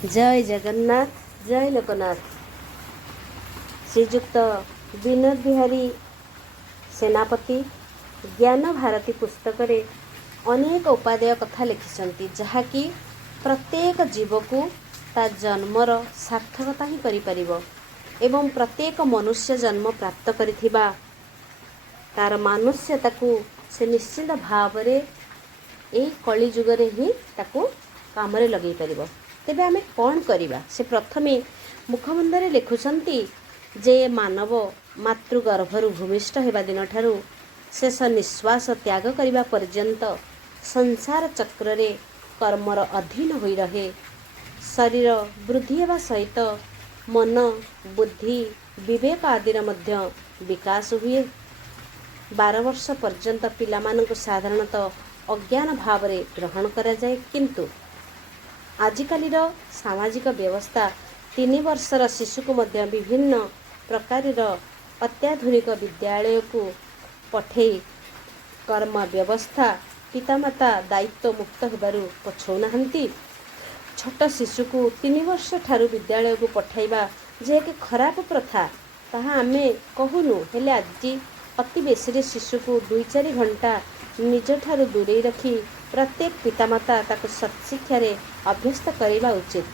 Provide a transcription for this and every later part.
जय जगन्नाथ जय लोकनाथ। श्रीजुक्त विनोद बिहारी सेनापति ज्ञान भारती पुस्तक रे अनेक उपादेय कथा लिखिसंती जहाँकि प्रत्येक जीव को ता जन्मर सार्थकता ही करि परिबो एवं प्रत्येक मनुष्य जन्म प्राप्त करिथिबा तार मानुष्यता को से निश्चित भाव रे एई कली जुग रे ही ताको काम रे लगेई परिबो। तेबे आमे कौन करिबा से प्रथमे मुखबंधरे लिखुछंती जे मानव मातृगर्भरु भूमिष्ठ हेबा दिन ठारू शेष निश्वास त्याग करिबा पर्यंत संसार चक्र रे कर्मर अधीन होई रहे। शरीर वृद्धि हेबा सहित मन बुद्धि विवेक आदिर मध्य विकास हुए। 12 वर्ष पर्यंत पिलामानंकु साधारणतः अज्ञान भाव रे ग्रहण करा जाए, किंतु आजिकालीर सामाजिक व्यवस्था 3 वर्षर शिशु को मध्य विभिन्न प्रकारर अत्याधुनिक विद्यालय को पठे कर्म व्यवस्था पितामाता दायित्व मुक्त होबारु पछौनाहंती। छोट शिशु को 3 वर्ष ठारू विद्यालय को पठाइबा जे एक खराब प्रथा ताहा आमे कहूनु, हेले आज अति बेसी शिशु को 2-4 घंटा निज ठारू दूरे रखी प्रत्येक पितामाता ताको सत्शिक्षा अभ्यस्त करवा उचित।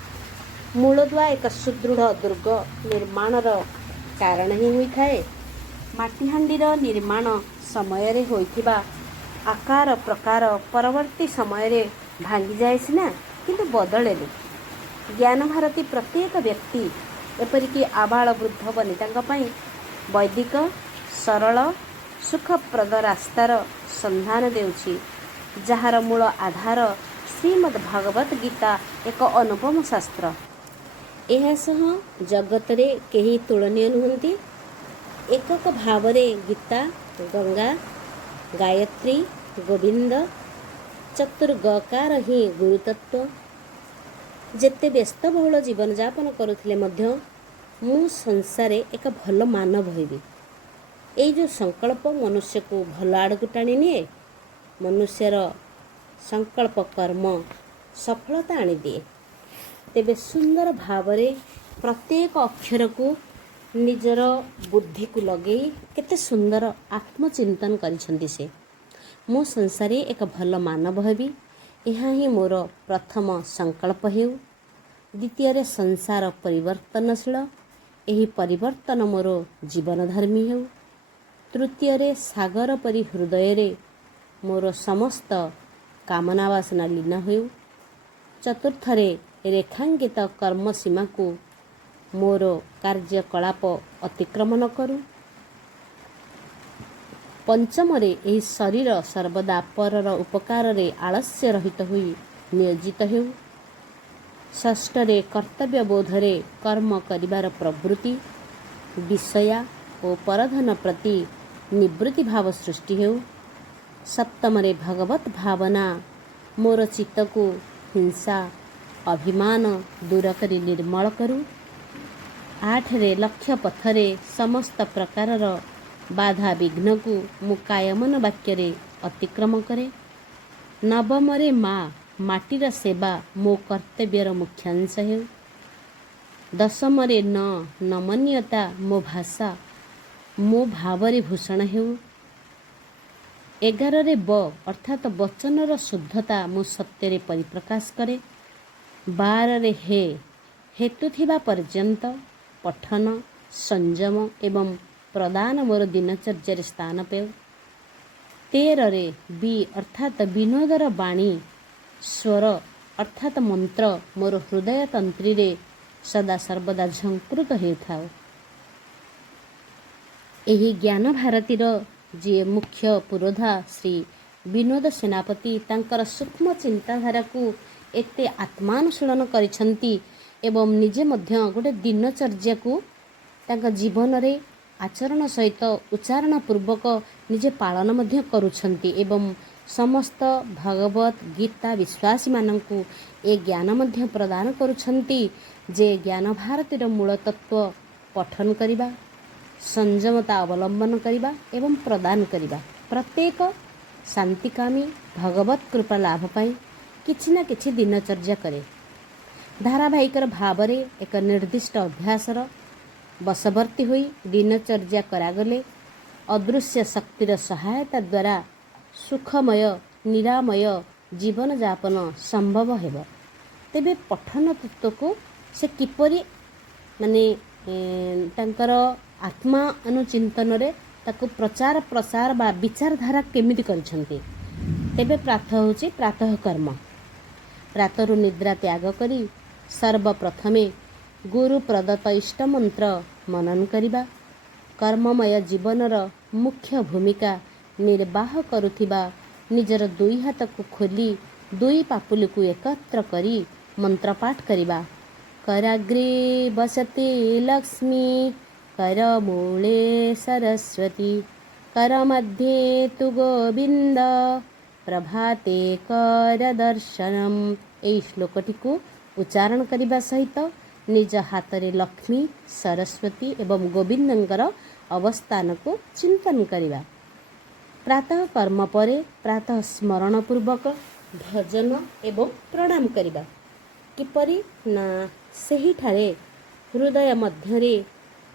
मूलदुआ एक सुदृढ़ दुर्ग निर्माणर कारण ही होता है। माटीहांडीर निर्माण समय रे होइथिबा आकार प्रकार परवर्ती समय रे भांगी जाए सिना, किंतु बदले ज्ञान भारती प्रत्येक व्यक्ति एपरिक आबाल वृद्ध वनिता वैदिक सरल सुखप्रद रास्तार संधान देउछि, जार मूल आधार श्रीमद् भागवत गीता एक अनुपम शास्त्र। यह सह जगत रे केही तुलनीय नुहंती। एकक भाव रे गीता गंगा गायत्री गोविंद चतुर्गकार ही गुरुतत्व। जेते व्यस्त बहुल जीवन यापन करुथिले मध्य मु संसारे एक भल मानव हेबी, एई जो संकल्प मनुष्य को भल आड़ को टाणी निए। मनुष्यर संकल्प कर्म सफलता आनी दिए। तेबे सुंदर भावरे प्रत्येक अक्षर को निजर बुद्धि को लगे केते सुंदर आत्मचिंतन करिसंती से। मो संसारे एक भल मानव हेबी, यह ही मोर प्रथम संकल्प हेउ। द्वितीय रे संसार परिवर्तनशील, यही परिवर्तन मोर जीवन धर्मी हेउ। तृतीय रे सागर परि हृदय रे मोर समस्त कामना वासना लीन हेउ। चतुर्थ रे रेखांकित कर्म सीमा को मोर कार्यकलाप अतिक्रमण करू। पंचम रे एही शरीर सर्वदा परर उपकार रे आलस्य रहित हुई नियोजित हेउ। षष्ठ रे कर्तव्य बोध रे कर्म करिबार प्रवृत्ति विषया और परधन प्रति निवृत्ति भाव सृष्टि हेउ। सप्तम रे भगवत भावना मोर चित्त को हिंसा अभिमान दूर करी निर्मल करू। 8 रे लक्ष्य पथरे समस्त प्रकारर बाधा विघ्न को मु कायमन वाक्य रे अतिक्रम करे। नवम रे माटीर सेवा मो कर्तव्यर मुख्यांश हेउ। दशम रे नमनीयता मो भाषा मो भावरे भूषण हेउ। 11 रे अर्थात वचनर शुद्धता मो सत्य रे परिप्रकाश करे। 12 रे हेतु थिबा पर्यंत पठन संयम एवं प्रदान मोर दिनचर्या स्थान पेउ। 13 रे अर्थात विनोदर बाणी स्वर अर्थात मंत्र मोर हृदय तंत्री रे सदा सर्वदा झंकृत हेउथाउ। एही ज्ञान भारतीर जे मुख्य पुरोधा श्री विनोद सेनापति तांकर सूक्ष्म चिंताधारा को एते आत्मानुशीलन करिसंती एवं निजे मध्य गोटे दिनचर्या को तांका जीवन रे आचरण सहित उच्चारण पूर्वक निजे पालन मध्य करुछंती एवं समस्त भगवत गीता विश्वासी मानंकु ए ज्ञान मध्य प्रदान करुछंती जे ज्ञान भारतीर मूल तत्व पठन करिबा संयमता अवलंबन करिबा एवं प्रदान करिबा प्रत्येक शांतिकामी भगवत कृपा लाभ पाई किछि ना किछि दिनचर्या करे। धारावाहिकर भाव एक निर्दिष्ट अभ्यासर बशवर्ती होई दिनचर्या करागले अदृश्य शक्तिर सहायता द्वारा सुखमय निरामय जीवन यापन संभव हेब। तेबे पठन तत्व को से किपरि माने तांकर आत्मा अनुचिंतन रे ताको प्रचार प्रसार बा विचारधारा केमिति करछन्ते। तेबे प्रातः होची प्रातः कर्म। प्रातरु निद्रा त्याग करी सर्वप्रथमे गुरु प्रदत्त इष्ट मंत्र मनन करिबा। कर्ममय जीवनर मुख्य भूमिका निर्वाह करुथिबा निजर दुई हाथ को खोली दुई पापुली को एकत्र करी मंत्र पाठ करिबा। कराग्रे बसते लक्ष्मी करमूले सरस्वती करमध्ये तु गोविंद प्रभाते कर दर्शनम। एई श्लोकटी को उच्चारण करिबा सहित निज हाथ रे लक्ष्मी सरस्वती एवं गोविंदंकर अवस्थान को चिंतन करिबा। प्रातः कर्म परे प्रातः स्मरण पूर्वक भजन एवं प्रणाम करिबा। किपरि ना सही ठारे हृदय मध्यरे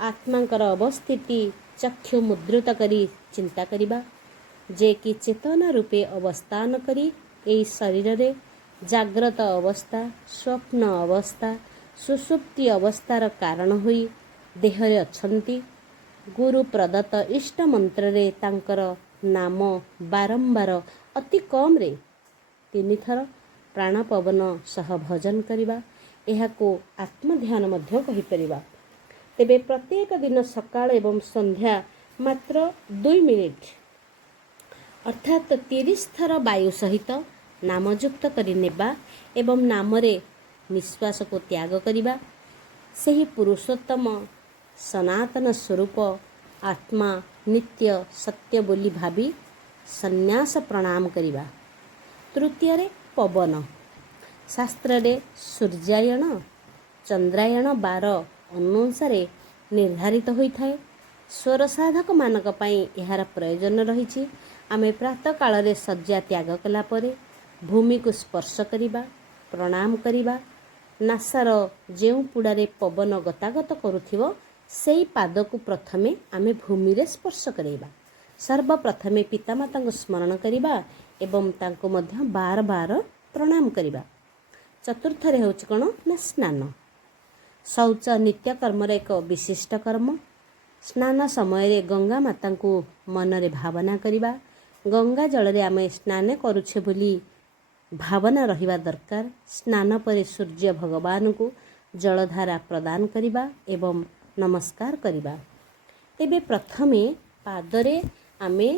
आत्मांकर अवस्थिति चक्षु मुद्रित करी चिंता करिबा। जे कि चेतना रूपे अवस्थान करी एई शरीर रे जाग्रत अवस्था स्वप्न अवस्था सुसुप्ति अवस्थार कारण होई देहरे अछंती। गुरु प्रदत्त इष्ट मंत्र रे तांकर नाम बारंबार अति कम रे 3 थर प्राण पवन सह भजन करिबा। एहाको आत्मध्यान मध्य कहि परिबा। तेबे प्रत्येक दिन सकाळ एवं संध्या मात्र 2 मिनिट अर्थात 30 थर वायु सहित नामयुक्त करि नेबा एवं नामरे निश्वास को त्याग करिबा। सही पुरुषोत्तम सनातन स्वरूप आत्मा नित्य सत्य बोली भावी संन्यास प्रणाम करिबा। तृतीय रे पवन शास्त्र रे सूर्यायन चंद्रायन 12 अनुसार निर्धारित होइथाय। स्वर साधक मानक पई एहार प्रयोजन रहिछि। आमे प्रातः काल रे शଯ୍या त्याग कला परे भूमि को स्पर्श करिबा प्रणाम करिबा। नासार जेउ पुडारे पवन गतागत करुथिबो सेई पाद को प्रथमे आमे भूमि रे स्पर्श करेबा। सर्वप्रथमे पितामाता को स्मरण करिबा एवं तांको मध्य बार बार प्रणाम करिबा। चतुर्थ रे होछि कोन ना स्नान। शौच नित्य कर्म रे एक विशिष्ट कर्म। स्नान समय रे गंगा माता को मन रे भावना करिबा। गंगा जल रे आमे स्नान करूछे बोली भावना रहिबा दरकार। स्नान परे सूर्य भगवान को जलधारा प्रदान करिबा एवं नमस्कार करिबा। तेबे प्रथमे पादरे आमे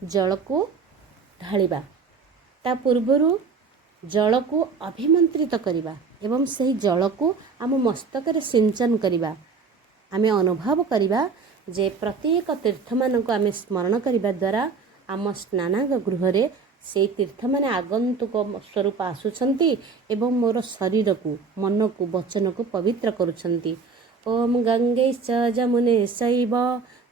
जल को ढालिबा। ता पूर्वरु जल को अभिमंत्रित करिबा एवं सही जल को आम मस्तक रे सिंचन करिबा। आमे अनुभव करिबा जे प्रत्येक तीर्थ मान को आमे स्मरण करिबा द्वारा आम स्नानाग गृह रे से तीर्थ माने आगंतुक स्वरूप आसुछंती एवं मोर शरीर को मन को वचन को पवित्र करुछंती। ओम गंगे च जमुने शैव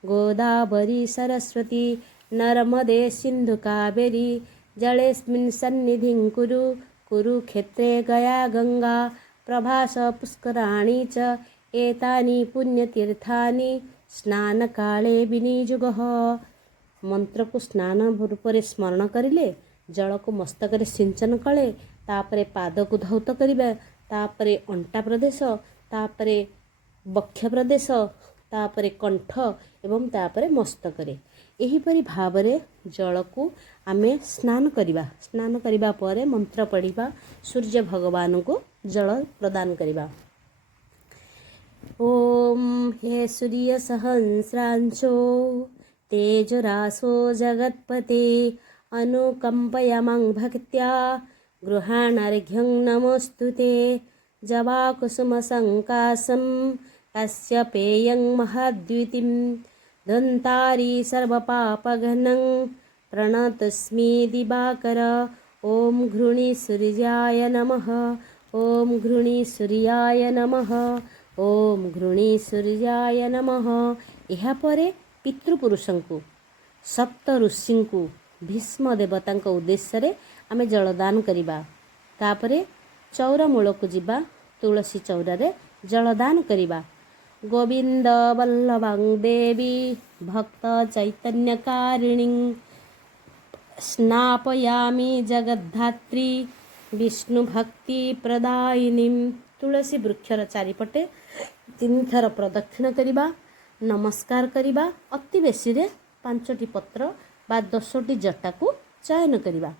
गोदावरी सरस्वती नर्मदे सिंधु कावेरी जलेस्मिन् सन्निधिं कुरु कुरुक्षेत्रे गया गंगा प्रभास पुष्कराणि च एतानि पुण्यतीर्थानि स्नान काले विनियुगः। मंत्र को स्नान रूपरे स्मरण करिले जल को मस्तक रे सिंचन कले तापरे पाद को धौत करिबा तापरे अंटा प्रदेश तापरे बक्ष प्रदेश तापरे कंठ एवं तापरे मस्तक रे एही परि भाव रे जल को आमे स्नान करिबा। स्नान करिबा परे मंत्र पढ़िबा सूर्य भगवान को जल प्रदान करिबा। ओम हे सूर्य सहस्रांशो तेजरासो जगत्पते अनुकंपय मां भक्त्या गृहाणार्घ्यं नमोस्तुते। जवाकुसुम संकासं तस्य पेयं महाद्युतिं दन्तारी सर्वपापघ्नं प्रणतस्मि दिवाकर। ओम घृणी सूर्याय नमः। ओम घृणी सूर्याय नमः। ओम घृणी सूर्याय नमः। एहा परे पितृपुरुषों को सप्त ऋषि को भीष्म देवता उद्देश्य रे आमे जलदान करिबा। तापरे चौरा मूल को जिबा तुलसी चौरारे जलदान करिबा। गोविंद वल्लभां देवी भक्त चैतन्यकारिणीं स्नापयामि जगद्धात्री विष्णु भक्ति प्रदायिनी। तुलसी वृक्षर चारिपटे 3 थर प्रदक्षिण करिबा, नमस्कार करिबा। अति बेसी रे 5टी पत्र बा 10टी जटा को चयन करिबा।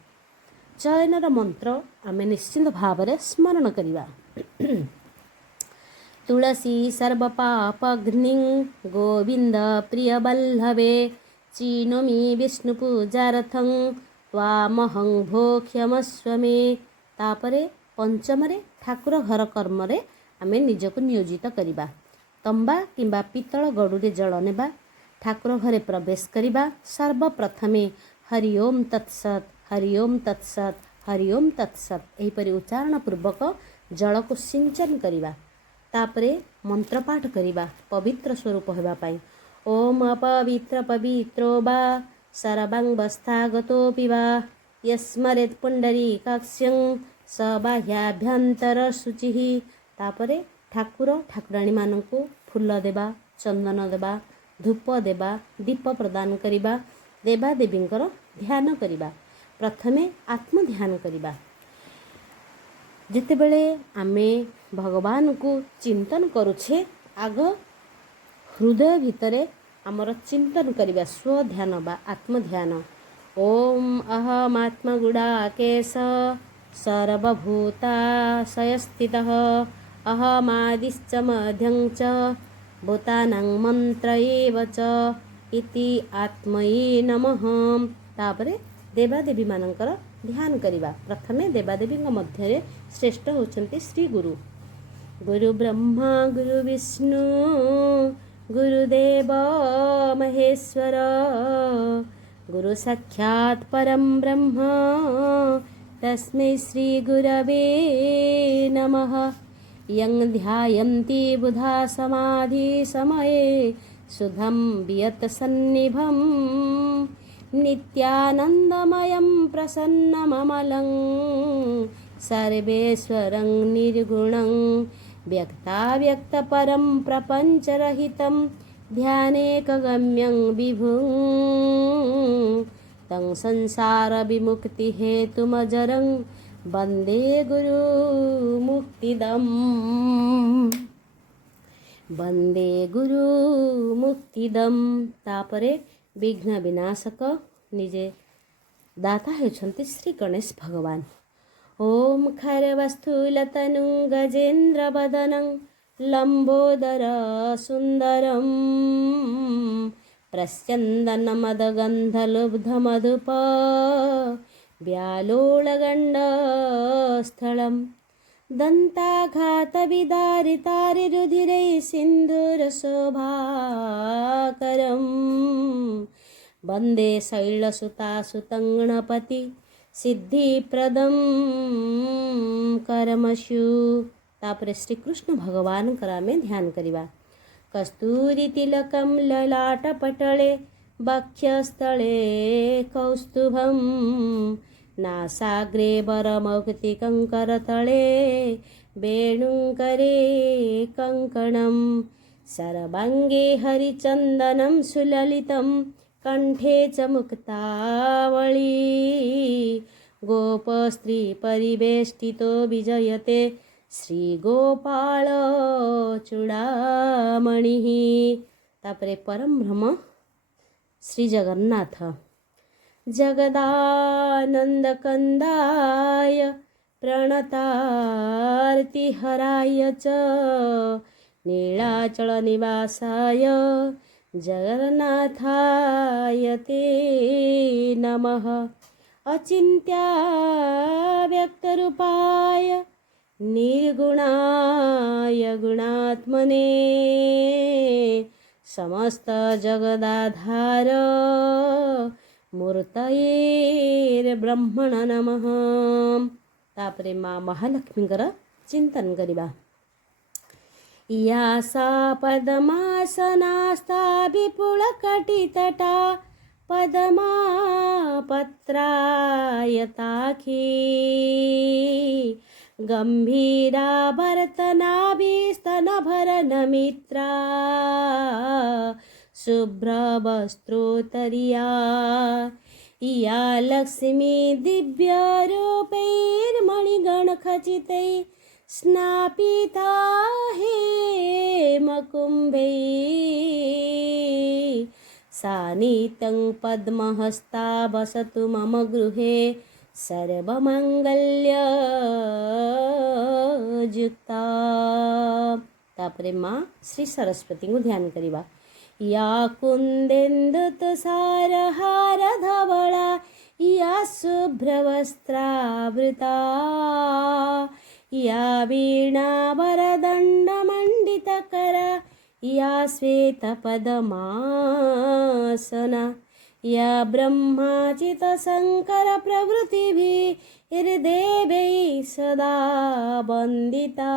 चयनर मंत्र आमे निश्चिंत भाव रे स्मरण करिबा। तुलसी सर्वपापघ्निं गोविंद प्रिय बल्लभे चिनोमि विष्णु पूजार्थं त्वामहं भोक्ष्यमस्वमे। तापरे पंचमरे ठाकुर घर कर्म रे आमे निजको नियोजित करिबा। तंबा किंबा पितल गडुरे जल नेबा, ठाकुर घरे प्रवेश करिबा। सर्वप्रथमे हरि ओम तत्सत हरि ओम तत्सत हरि ओम तत्सत एहिपरि उच्चारण पूर्वक जल को सिंचन करिबा। तापरे मंत्र पाठ करिबा पवित्र स्वरूप हेबा पाई। ओम अपवित्र पवित्रो वा सर्वं वस्थागतोऽपि वा यस्मरेत् पुंडरीकाक्षं स बाह्याभ्यंतर शुचिः। तापरे ठाकुर ठाकुराणी मानकु फूल देबा, चंदन देबा, धूप देबा, दीप प्रदान करिबा, देवा देवींकर ध्यान करिबा। प्रथमे आत्म ध्यान करिबा। जेतेबेले आमे भगवान को चिंतन करुछे आग हृदय भितरे आमर चिंतन करिबा स्व ध्यान बा आत्म ध्यान। ओम अहम आत्मगुडाकेश सर्वभूताशयस्थितः अहमादिश्च मध्यं च भूतानां मंत्र एव च इति आत्मये नमः। तापरे देवादेवी मानकर ध्यान करिबा। प्रथमे देवादेवी मध्य श्रेष्ठ होचंती श्री गुरु। गुरु ब्रह्मा गुरु विष्णु गुरुदेव महेश्वर गुरु साक्षात् परं ब्रह्म तस्मै श्री गुरवे नमः। यं ध्यायन्ति बुधा समाधि समये सुधं वियत सन्निभं नित्यानन्दमयं प्रसन्नममलं सर्वेश्वरं निर्गुणं व्यक्ताव्यक्तपरं प्रपञ्चरहितं ध्यानेकगम्यं विभुं तं संसारविमुक्तिहेतुमजरं वन्दे गुरुमुक्तिदम्। वन्दे गुरुमुक्तिदम्। तापरे विघ्न विनाशक निजे दाता हेउछन्ति श्री गणेश भगवान। ओम खरवस्थूलतनुं गजेन्द्रवदनं लंबोदर सुंदरं प्रस्यन्दनमदगन्धलुब्धमधुप व्यालोळगण्डस्थलं दन्ताघातविदारितारिरुधिरै सिन्धुरशोभाकरं वन्दे शैलसुतासुतं गणपति सिद्धिप्रदं कर्मसु। तापरे श्री कृष्ण भगवान करामे ध्यान करिबा। कस्तूरी तिलकं ललाटपटले वक्षस्थले कौस्तुभं नासाग्रे वरमौक्तिकं करतले वेणुकरे कङ्कणं सर्वाङ्गे हरिचन्दनं सुललितं कंठे च मुक्तावली गोपस्त्री परिवेष्टितो विजयते श्रीगोपाल चूड़ामणिः। तापरे परम ब्रह्म श्री जगन्नाथ जगदानन्दकन्दाय प्रणतार्तिहराय च नीलाचलनिवासाय जगन्नाथाय ते नमः। अचिन्त्याव्यक्तरूपाय निर्गुणाय गुणात्मने समस्त जगदाधार मूर्तये ब्रह्मण नमः। तापरे माँ महालक्ष्मीकर चिंतन करिबा। या सा पद्मासनास्ता विपुलकटितटा पद्मापत्रायताखी गम्भीराभरतनाभिस्तनभरनमित्रा शुभ्रवस्त्रोत्तरीया या लक्ष्मी दिव्यरूपैर्मणिगणखचितैः स्नापिता हेमकुम्भैः सा नितं पद्महस्ता वसतु मम गृहे सर्वमंगल्ययुक्ता। तापरे माँ श्री सरस्वती को ध्यान करिबा। या कुन्देन्दुतुषारहार धवला या शुभ्रवस्त्रावृता या वीणावरदण्डमण्डितकरा या श्वेतपद्मासना या ब्रह्माचितशङ्करप्रभृतिभिर्देवैः सदा वन्दिता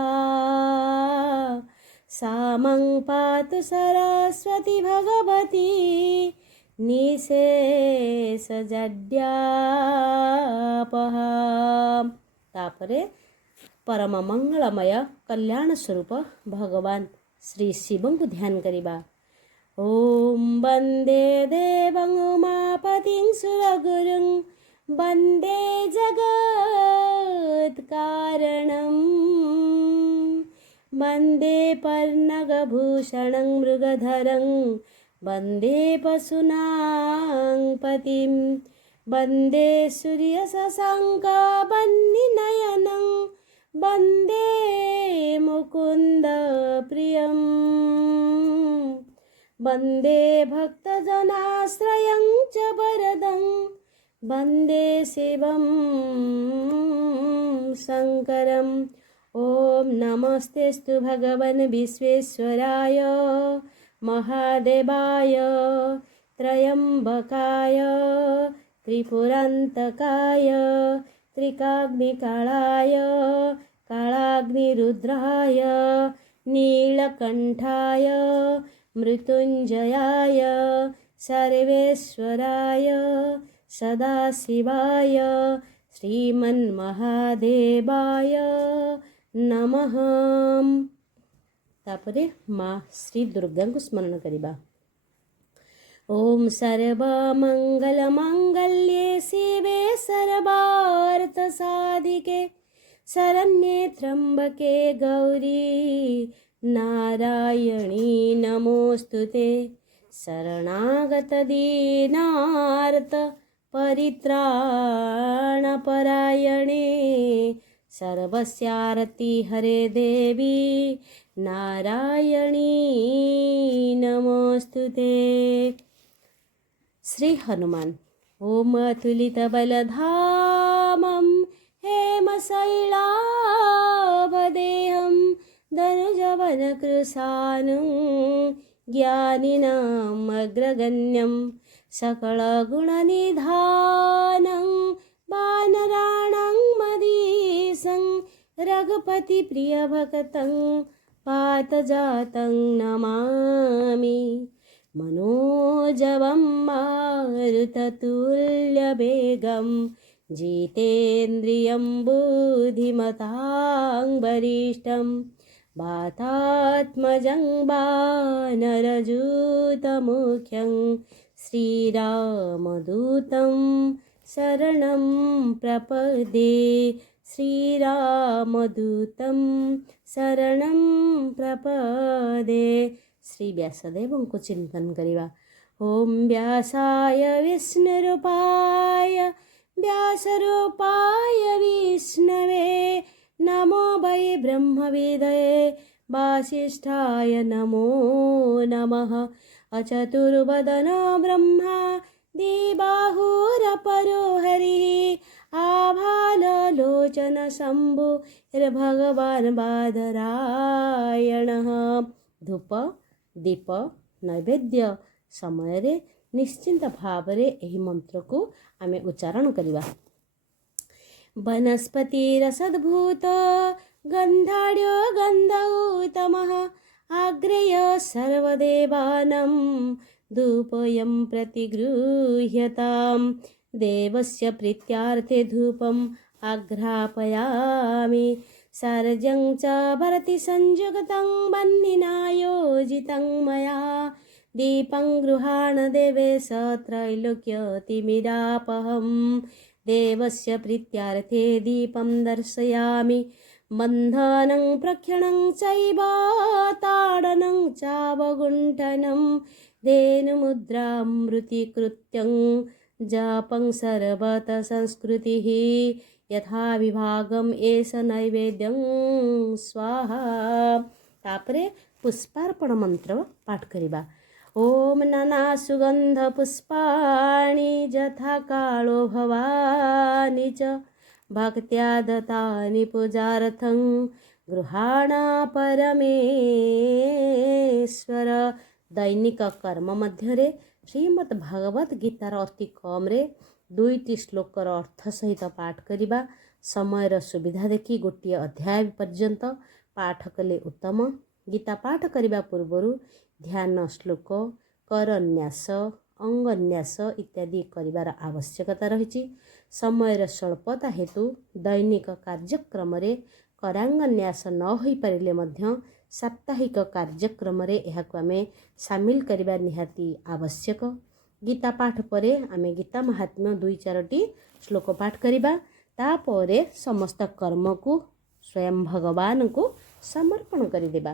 सा मं पातु सरस्वती भगवती निशेषजड्यापहा। तापरे परम मंगलमय कल्याण स्वरूप भगवान श्री शिवं को ध्यान करिबा। ओम वंदे देवं उमापतिं सुरगुरुं वंदे जगत्कारणं वंदे पर्णगभूषणं मृगधरं वंदे पशूनां पतिं वंदे सूर्यशशाङ्कवह्निनयनं वंदे मुकुन्द प्रियं वंदे भक्तजनाश्रयं च वरदं वंदे शिवं शङ्करम्। ओम नमस्तेस्तु भगवन् विश्वेश्वराय महादेवाय त्रयंबकाय त्रिपुरान्तकाय त्रिकाग्निकालाय कालाग्निरुद्राय नीलकण्ठाय मृत्युञ्जयाय सर्वेश्वराय सदाशिवाय श्रीमन्महादेवाय नमः। तापरे माँ श्री दुर्गा को स्मरण करिबा। ओम सर्वमंगलमांगल्ये शिवे सर्वार्थसाधिके शरण्ये त्र्यंबके गौरी नारायणी नमोस्तुते शरणागत दीनार्त परित्राणपरायणे सर्वस्यारति हरे देवी नारायणी नमोस्तुते। श्री हनुमान। ओम अतुलितबलधामं हेमशैलाभदेहं धनुजवनकृशानुं ज्ञानिनाम् अग्रगण्यं सकलगुणनिधानं वानराणां मदीशं रघुपतिप्रियभक्तं पातजातं नमामि मनोजवं मारुततुल्यवेगं जितेन्द्रियं बुद्धिमतां वरिष्ठं वातात्मजं वानरयूथमुख्यं श्रीरामदूतं शरणं प्रपद्ये श्रीरामदूतं शरणं प्रपद्ये। श्री व्यासदेव को चिंतन करिबा। ओम व्यासाय विष्णुरूपाय व्यासरूपाय विष्णवे नमो वै ब्रह्मविदये वासिष्ठाय नमो नमः। अचतुर्वदनो ब्रह्मा द्विबाहुरपरो हरिः आभाललोचन शम्भुर्भगवान् बादरायणः। धूप दीप नैवेद्य समय रे निश्चिंत भाव रे एही मंत्र को आमे उच्चारण करिबा। वनस्पतिरसद्भूत गन्धाढ्यो गन्धौतमः आग्रेय सर्वदेवानं धूपोऽयं प्रतिगृह्यताम्। देवस्य प्रीत्यार्थे धूपम् आघ्रापयामि सर्जं च भरति संयुक्तं वह्निना योजितं मया दीपं गृहाण देवेश त्रैलोक्यतिमिरापहं देवस्य प्रीत्यार्थे दीपं दर्शयामि बन्धनं प्रक्षणं चैव ताडनं चावगुण्ठनं धेनुमुद्रामृतिकृत्यं जपं सर्वत संस्कृतिः यथा विभागम एष नैवेद्यं स्वाहा। तापरे पुष्पार्पण मंत्र पाठ करिबा। ओम नाना सुगंध पुष्पाणि यथा कालो भवानि च भक्त्या दत्तानि पूजार्थं गृहाण परमेश्वर। दैनिक कर्म मध्यरे श्रीमद् भागवत गीतार अति कम्रे 2टी श्लोकर अर्थ सहित पाठ करिबा। समयर सुविधा देखि गोटे अध्याय पर्यंत पाठ कले उत्तम। गीता पाठ करिबा पूर्वरु ध्यान श्लोक करन्यास अंगन्यास इत्यादि करिबार आवश्यकता रहिछि। समयर स्वल्पता हेतु दैनिक कार्यक्रम रे करांगन्यास न होई परिले मध्य साप्ताहिक कार्यक्रम रे एहाकु आमे शामिल करिबा निहाती आवश्यक। गीता पाठ परे आमे गीता महात्म्य 2-4टी श्लोक पाठ करिबा। तापरे समस्त कर्म को स्वयं भगवान को समर्पण करिदेबा।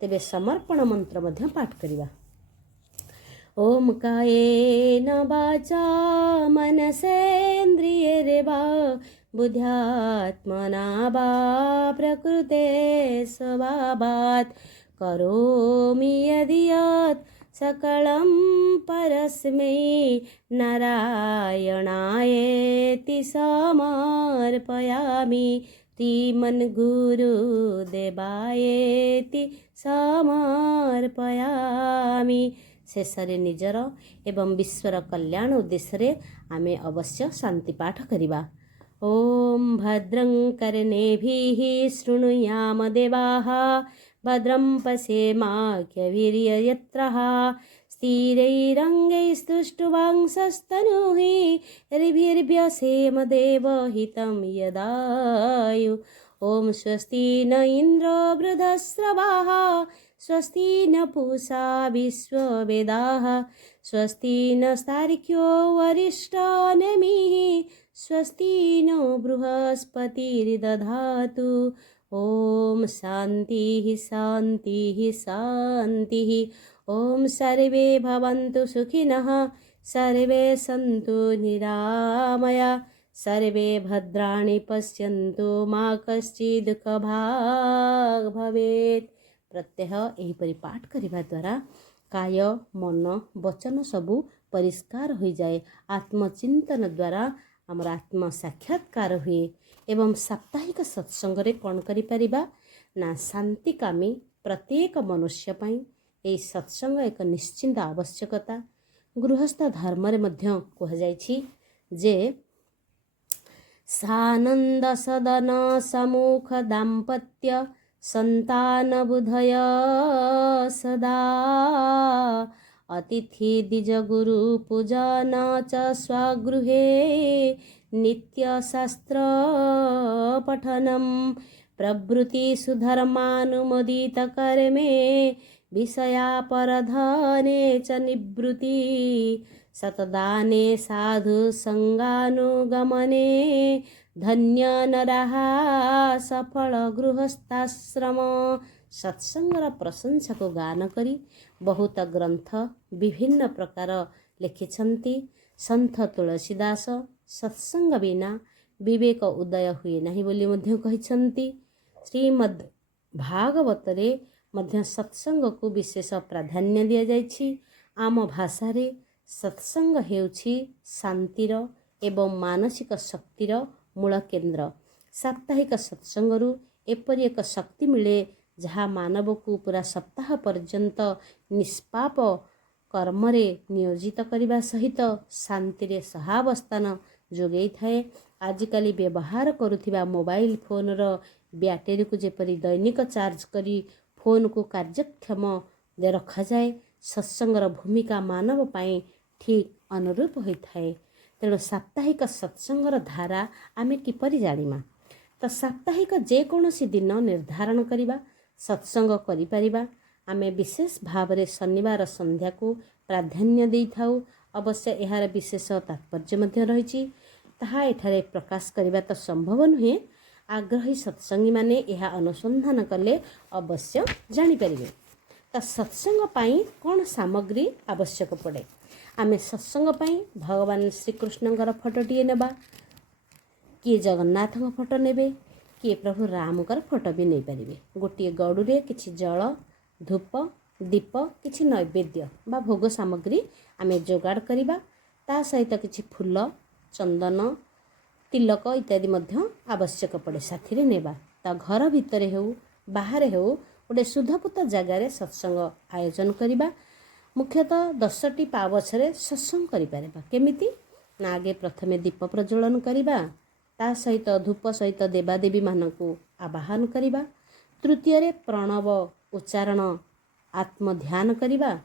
तेबे समर्पण मंत्र मध्य पाठ करिबा। ओम कायेन वाचा मनसेन्द्रिये वा बुद्ध्यात्मना वा प्रकृते स्वभावात् करोमि यदि यत् सकलं परस्मै नारायणायेति समर्पयामि श्रीमन्गुरुदेवायेति समर्पयामि। शेषरे निजर एवं विश्वर कल्याण उद्देश्य आमे अवश्य शांति पाठ करिबा। ओम भद्रं कर्णेभिः शृणुयाम देवाः भद्रं पश्येमाख्यवीर्यजत्राः स्थिरैरङ्गैस्तुष्टुवांसस्तनूः ऋभिर्व्यसेम देवहितं यदायु। ओम स्वस्ति न इन्द्रो वृद्धश्रवाः स्वस्ति न पूषा विश्ववेदाः स्वस्ति न स्तार्क्ष्यो वरिष्ठनेमिः स्वस्ति नो बृहस्पतिर्दधातु। ओम शांति शांति शांति। ओम सर्वे भवन्तु सुखिनः सर्वे सन्तु निरामया सर्वे भद्राणि पश्यन्तु मा कश्चित् दुःखभाग् भवेत्। प्रत्यह एहिपरि पाठ करिबा द्वारा काय मन वचन सबु परिष्कार हो जाए। आत्मचिंतन द्वारा आमर आत्म साक्षात्कार हुए एवं साप्ताहिक सत्संग रे कौन करि परिबा ना शांतिकामी प्रत्येक मनुष्य पई ए सत्संग एक निश्चिंत आवश्यकता। गृहस्थ धर्म रे मध्य कह जायछि जे सानंद सदन समुख दाम्पत्य संतान बुधय सदा अतिथि द्विज गुरु पूजन च स्वगृहे नित्य शास्त्र पठनम प्रवृत्ति सुधर्मानुमोदित कर्मे विषया परधने च निवृत्ति सतदाने साधु संगानुगमने धन्य नरः सफल गृहस्थाश्रम। सत्संगर प्रशंसा को गान करी बहुत ग्रंथ विभिन्न प्रकार लिखिछन्ति। संत तुलसीदास सत्संग बिना विवेक उदय हुए नहीं बोली मध्य कहिछन्ति। श्रीमद् भागवतरे मध्य सत्संग को विशेष प्राधान्य दिया जायछि। आम भाषा रे सत्संग हेउछि शांतिर एवं मानसिक शक्तिर मूल केन्द्र। साप्ताहिक सत्संगरु एपरि एक शक्ति मिले जहाँ मानव को पूरा सप्ताह पर्यंत निष्पाप कर्म रे नियोजित करने सहित शांति रे सहावस्थान जोगई थाए। आजिकाली व्यवहार करुथिबा मोबाइल फोन रो बैटरी को जेपरि दैनिक चार्ज करी फोन को कार्यक्षम दे रखा जाए सत्संगर भूमिका मानव पाई ठीक अनुरूप होता है। तेणु साप्ताहिक सत्संगर धारा आमे किपरि जानिमा। तो साप्ताहिक जेकोसी दिन निर्धारण करिबा सत्संग करिपारिबा। आमे विशेष भाव में शनिवार संध्या को प्राधान्य दे थाउ। अवश्य यार विशेष तात्पर्य मध्य रही ताहा एठारे प्रकाश करने तो संभव नुहे। आग्रही सत्संगी माने यह अनुसंधान कले अवश्य जानीपर। तो सत्संग पाई कौन सामग्री आवश्यक पड़े। आमे सत्संग पाई भगवान श्रीकृष्णकर फोटोटीए नेबा, किए जगन्नाथ फोटो नेबे, किए प्रभु रामकर फोटो भी नहीं पारे। गोटे गड़ुरे किछि जल, धूप, दीप, किछि नैवेद्य बा भोग सामग्री आमे जोगाड़ करिबा। ता सहित किछि फूल, चंदन, तिलक इत्यादि मध्य आवश्यक पड़े साथी नेबा। ता घर भितर हो बाहर हो गोटे शुद्धपुत जगार सत्संग आयोजन करिबा। मुख्यतः 10टी पावछरे सत्संग करिपारिबा। केमिति ना आगे प्रथमे दीप प्रज्वलन करिबा, ता सहित धूप सहित देवादेवी मानकु आवाहन करिबा। तृतीय रे प्रणव उच्चारण आत्मध्यान करिबा।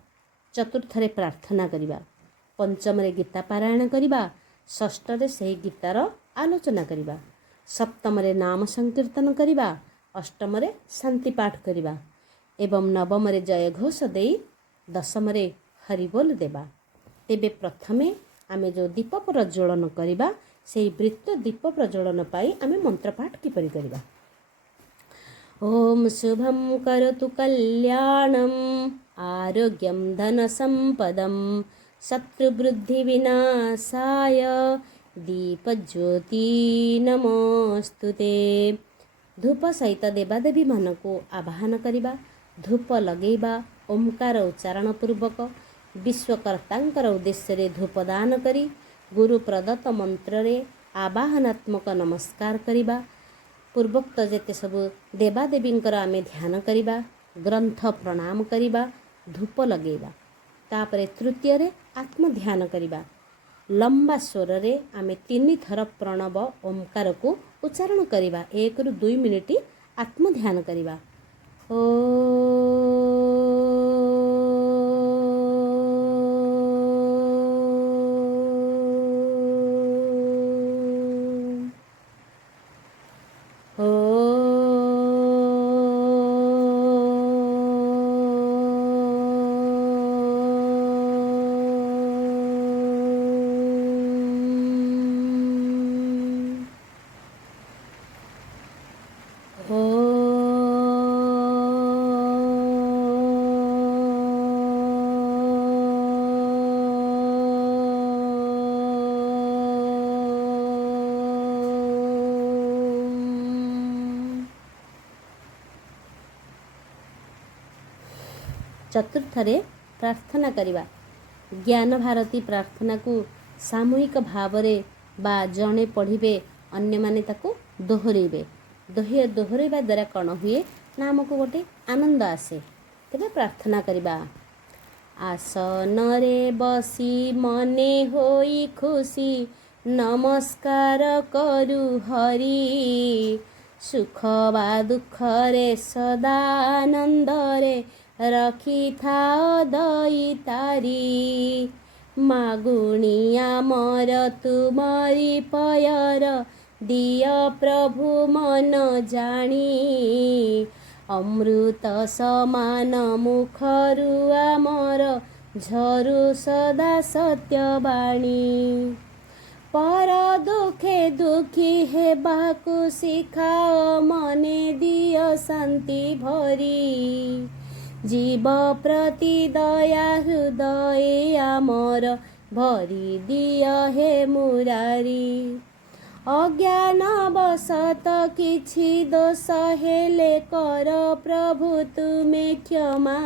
चतुर्थरे प्रार्थना करिबा। पंचम रे गीता पारायण करिबा। षष्ठ रे सही गीतार आलोचना करिबा। सप्तम रे नाम संकीर्तन करिबा। अष्टम रे शांति पाठ करिबा एवं नवम रे जय घोष देई दशम रे हरिबोल देबा। तेबे प्रथमे आमे जो दीप प्रज्वलन करिबा सेही वृत्त दीप प्रज्वलन पाई आमे मंत्र पाठ किपरि करिबा। ओम शुभम करतु कल्याणम आरोग्यम धन संपदम शत्रुवृद्धि विनाशाय दीप ज्योति नमोस्तुते। धूप सहित देवादेवी मानकु आवाहन करिबा। धूप लगेबा ओंकार उच्चारण पूर्वक विश्वकर्तांकर उद्देश्य रे धूपदान करी गुरु प्रदत्त मंत्र रे आवाहनात्मक नमस्कार करिबा। पूर्वोक्त जेते सब देवादेवींकर आमे ध्यान करिबा, ग्रंथ प्रणाम करिबा, धूप लगेबा। तापरे तृतीय रे आत्म ध्यान करिबा। लंबा स्वर रे आमे 3 थर प्रणव ओंकार को उच्चारण करिबा। 1 रु 2 मिनिट आत्म ध्यान करिबा। ओ चतुर्थरे प्रार्थना करिबा। ज्ञान भारती प्रार्थना को सामूहिक भाव में बा जड़े पढ़िबे अन्य माने ताको दोहरेबे। दोहरेबा द्वारा कौन हुए ना आमको गोटे आनंद आसे। तेबे प्रार्थना करिबा। आसन रे बसी मने होई खुशी नमस्कार करु हरि। सुख बा दुख रे सदानंद रे रखी था दई तारी। मागुणिया मर तुमरी पयर दिय प्रभु मन जानी। अमृत समान मुखरु आमर झरु सदा सत्यवाणी। पर दुखे दुखी हेबाकु शिखाओ मने दिय शांति भरी। जीव प्रति दया हृदय आमर भरी दिय हे मुरारी। अज्ञान बसत किछि दोष हेले कर प्रभु तुमे क्षमा।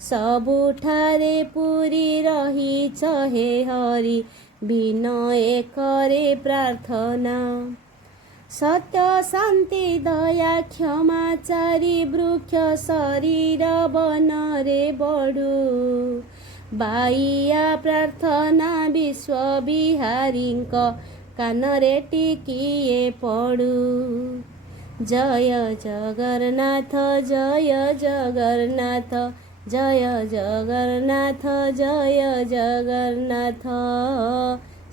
सबुठारे पूरी रहिछ हे हरि विनय करे प्रार्थना। सत्य शांति दया क्षमाचारी वृक्ष शरीर वन रे बढु। बाइया प्रार्थना विश्व बिहारींक कानरे टिकिए पड़ू। जय जगन्नाथ जय जगन्नाथ जय जगन्नाथ जय जगन्नाथ।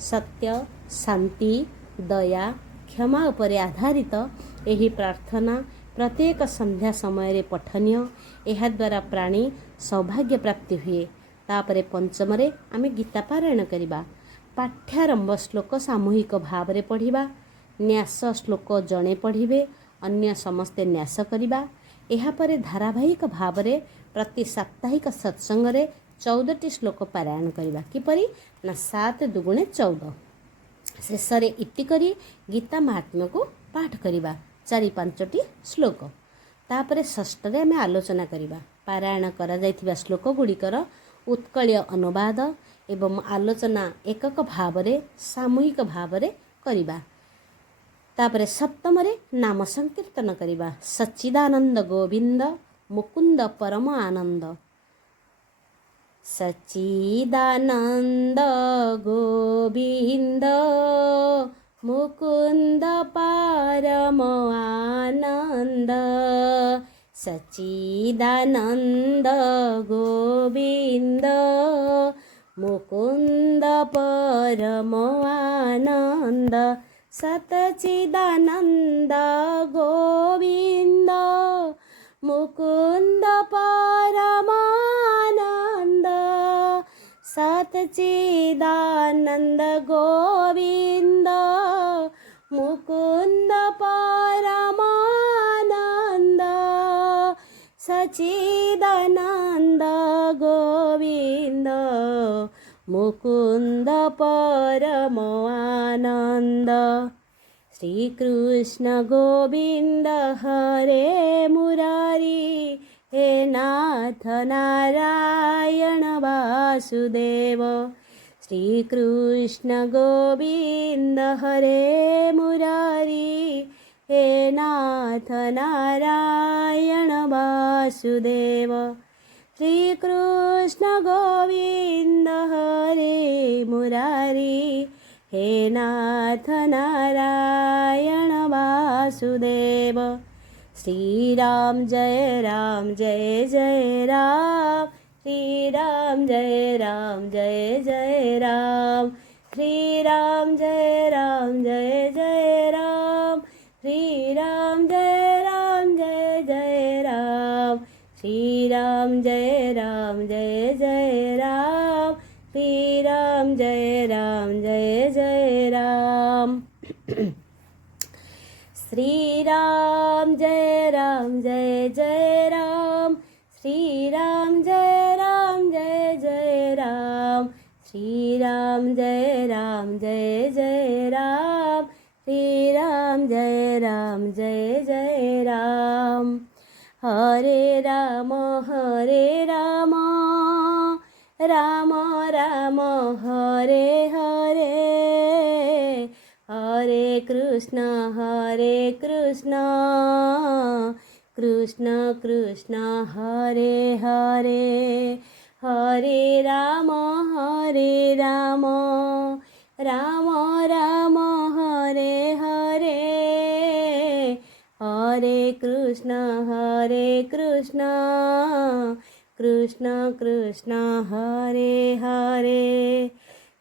सत्य शांति दया क्षमा उपरे आधारित यही प्रार्थना प्रत्येक संध्या समय पठनीय। यह द्वारा प्राणी सौभाग्य प्राप्ति हुए। तापरे पंचमरे आमे गीता पारायण करिबा। पाठ्यारंभ श्लोक सामूहिक भाव में पढ़िबा। न्यास श्लोक जणे पढ़िबे, अन्य समस्ते न्यास करिबा। एहा परे धारावाहिक भाव में प्रति साप्ताहिक सत्संग रे 14टी श्लोक पारायण करिबा। किपरि ना 7 दुगुणे 14। शेष रे इति करी गीता महात्म्य को पाठ करिबा 4-5टी श्लोक। तापरे षष्ठ रे आमे आलोचना करिबा। पारायण करा जायथिबा श्लोक गुड़िकर उत्कलीय अनुवाद एवं आलोचना एकक भाव में सामूहिक भाव में करिबा। तापरे सप्तम रे नाम संकीर्तन करिबा। सच्चिदानंद गोविंद मुकुंद परम आनंद। सच्चिदानंद गोविंद मुकुंद परम आनंद। सच्चिदानंद गोविंद मुकुंद परम आनंद। सच्चिदानंद गोविंद मुकुंद परम आनंद। सच्चिदानंद गोविंद मुकुंद परम आनंद। सच्चिदानंद गोविंद मुकुंद परम आनंद। श्री कृष्ण गोविंद हरे मुरारी हे नाथ नारायण वासुदेव। श्री कृष्ण गोविंद हरे मुरारी हे नाथ नारायण वासुदेव। श्री कृष्ण गोविंद हरे मुरारी हे नाथ नारायण वासुदेव। श्री राम जय जय राम। श्री राम जय जय राम। श्री राम जय जय राम। श्री राम जय जय राम। श्री राम जय जय राम। श्री राम जय जय राम। श्री राम जय जय राम। श्री राम जय जय राम। श्री राम जय जय राम। श्री राम जय जय राम। हरे राम राम राम हरे हरे। हरे कृष्ण कृष्ण कृष्ण हरे हरे। हरे राम राम राम हरे हरे। हरे कृष्ण कृष्ण कृष्ण हरे हरे।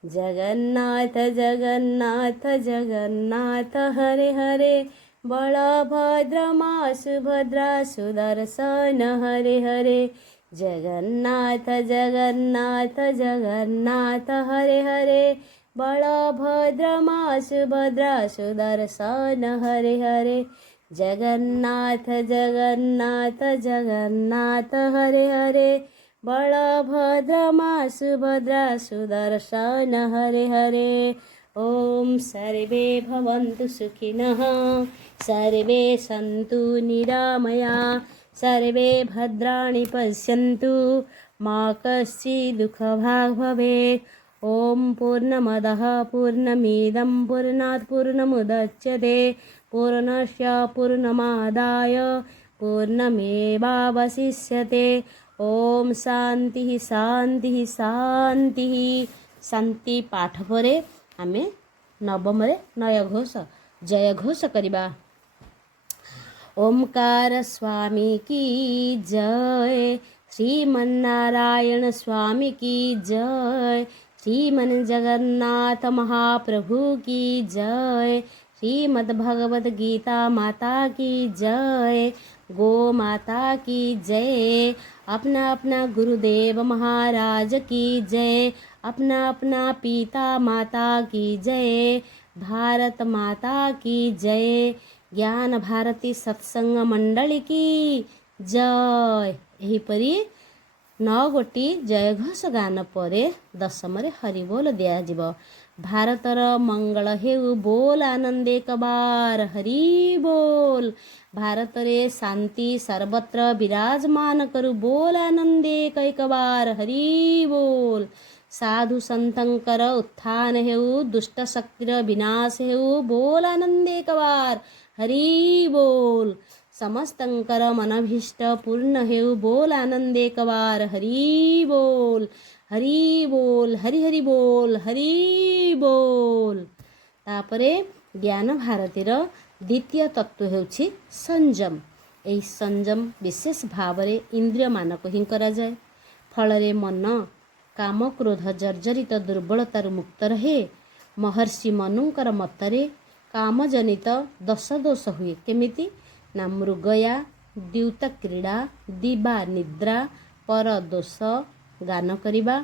जगन्नाथ जगन्नाथ जगन्नाथ हरे हरे। बलभद्र माँ सुभद्रा सुदर्शन हरे हरे। जगन्नाथ जगन्नाथ जगन्नाथ हरे हरे। बलभद्र माँ सुभद्रा सुदर्शन हरे हरे। जगन्नाथ जगन्नाथ जगन्नाथ हरे हरे। बलभद्र माँ सुभद्रा सुदर्शन हरे हरे। ओम सर्वे भवन्तु सुखिनः। सर्वे सन्तु निरामया। सर्वे भद्राणि पश्यन्तु मा कश्चित् दुःखभाग् भवेत्। ओम पूर्णमदः पूर्णमिदं पूर्णात् पूर्णमुदच्यते पूर्णस्य पूर्णमादाय पूर्णमेवावशिष्यते। ओम शांति शांति शांति। शांति पाठ परे आमे नवम रे नय घोष जय घोष करिबा। ओमकार स्वामी की जय। श्रीमन्नारायण स्वामी की जय। श्रीमन जगन्नाथ महाप्रभु की जय। श्रीमद् भगवद गीता माता की जय। गो माता की जय। अपना अपना गुरुदेव महाराज की जय। अपना अपना पिता माता की जय। भारत माता की जय। ज्ञान भारती सत्संग मंडली की जय। एहीपरि 9 गोटी जयघोष गान परे दशमरे हरिबोल दियाजिब। भारतर मंगल हेउ बोल आनंद एक बार हरि बोल। भारत रे शांति सर्वत्र विराजमान करु बोल आनंद एक बार हरि बोल। साधु संतंकर उत्थान हेउ दुष्ट शक्तिर विनाश हेउ बोल आनंद एक बार हरि बोल। समस्तंकर मनभीष्ट पूर्ण हेउ बोल आनंद एक बार हरि बोल। हरि बोल हरि हरि बोल हरि बोल। तापरे ज्ञान भारतीर द्वितीय तत्व हेउछि संयम। एही संयम विशेष भावरे इंद्रिय मानक ही करा जाए। फलरे मन काम क्रोध जर्जरित दुर्बलतार मुक्त रहे। महर्षि मनुंकर मतरे कामजनित दश दोष हुए केमिति ना मृगया द्यूत क्रीड़ा दिबा निद्रा पर दोष गान करिबा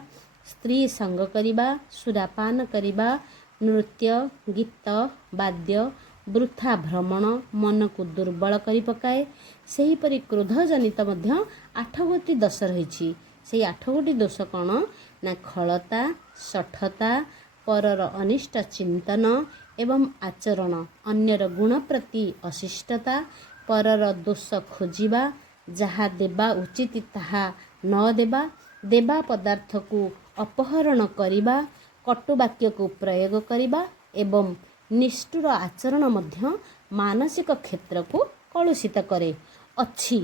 स्त्री संग करिबा सुरापान करिबा नृत्य गीत वाद्य वृथा भ्रमण मन को दुर्बल करि पकाए। सेहीपरि क्रोध जनित मध्य 8 गोटी दोष रहिछि। सेही 8 गोटी दोष कौन ना खलता शठता परर अनिष्ट चिंतन एवं आचरण अन्यर गुण प्रति अशिष्टता परर दोष खोजिबा जहा देबा उचित ताहा न देबा देबा पदार्थ को अपहरण करिबा कटु वाक्य को प्रयोग करिबा एवं निष्ठुर आचरण मध्य मानसिक क्षेत्र को कलुषित करे अछि।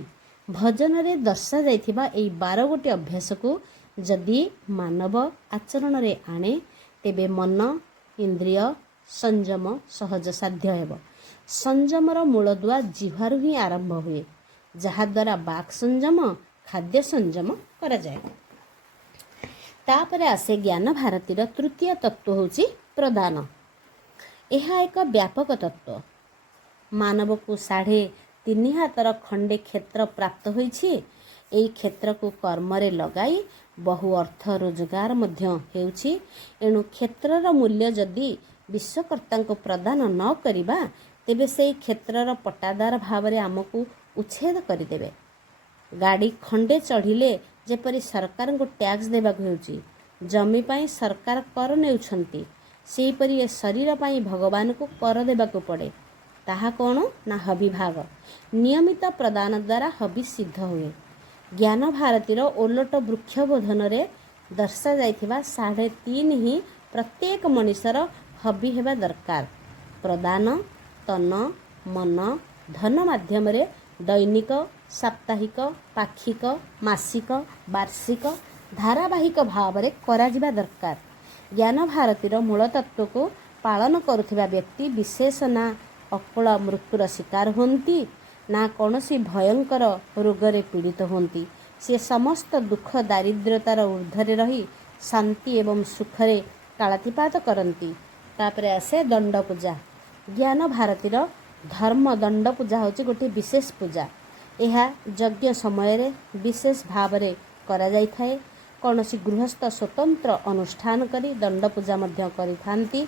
भजन रे दर्शा जाइथिबा एई 12 गोटी अभ्यास को जदि मानव आचरण रे आणे तेबे मन इंद्रिय संयम सहज साध्य हेब। संयमर मूलदुआ जिह्वारु ही आरंभ हुए जहा द्वारा बाक संयम खाद्य संयम करा जाए। तापरे आसे ज्ञान भारतीर तृतीय तत्व होछि प्रदान। यह एक व्यापक तत्व। मानव को 3.5 हातर खंडे क्षेत्र प्राप्त होइछि। एई क्षेत्र को कर्म रे लगाई बहु अर्थ रोजगार मध्य हेउछि। एणु क्षेत्रर मूल्य जदि विश्वकर्ता को प्रदान न करिबा तेबे से क्षेत्रर पट्टादार भाव रे आमको उच्छेद करदेबे। गाड़ी खंडे चढ़िले जेपरि सरकार को टैक्स देबाक हेउछि जमी पाई सरकार कर नेउछंती सेहीपरि ए शरीर पाई भगवान को कर देबाक पड़े। ताहा कौन ना हबि भाग नियमित प्रदान द्वारा हबि सिद्ध हुए। ज्ञान भारतीर ओलट वृक्ष बोधन रे दर्शा जाइथिबा 3.5 ही प्रत्येक मनुष्यर हबि हेबा दरकार। प्रदान तन मन धन माध्यम रे दैनिक साप्ताहिक पाक्षिक मासिक वार्षिक धारावाहिक भाव रे करा जिबा दरकार। ज्ञान भारतीर मूल तत्व को पालन करुथिबा व्यक्ति विशेष ना अकुल मृत्युर शिकार होती ना कौनसी भयंकर रोगरे पीड़ित होती। से समस्त दुख दारिद्र्यतार ऊर्ध्वरे रही शांति एवं सुखरे कालातिपात करती। तापरे आसे दंड पूजा। ज्ञान भारतीर धर्म दंड पूजा होची गोटे विशेष पूजा। यह यज्ञ समय रे विशेष भाव रे करा जाई थाए। कौनसी गृहस्थ स्वतंत्र अनुष्ठान करी दंड पूजा मध्य करिथांती।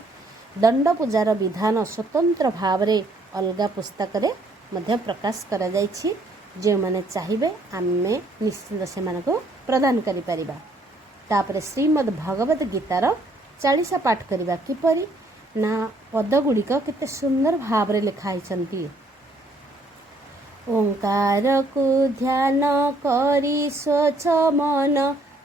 दंड पूजार विधान स्वतंत्र भाव रे अलगा पुस्तक रे मध्य प्रकाश करा जाइछि। जे माने चाहिबे आमे निश्चित से मानको प्रदान करि परिबा। तापरे श्रीमद् भगवत गीतार 40 पाठ करिबा किपरि ना पद गुड़िक केते सुंदर भाव रे लिखाई छंती। ओंकार को ध्यान करी स्वच्छ मन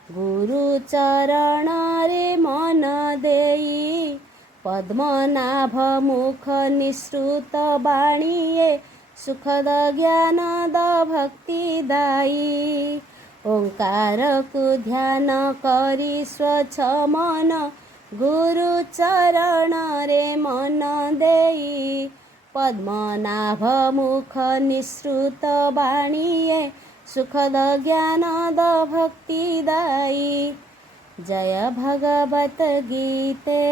गुरु चरण रे मन देई पद्मनाभ मुख निसृत बाणीए सुखद ज्ञान द भक्ति दाई। ओंकार को ध्यान करी स्वच्छ मन गुरु चरण रे मन देई पद्मनाभ मुख निसृत बाणीए सुखद ज्ञान द भक्ति दाई। जय भगवत गीते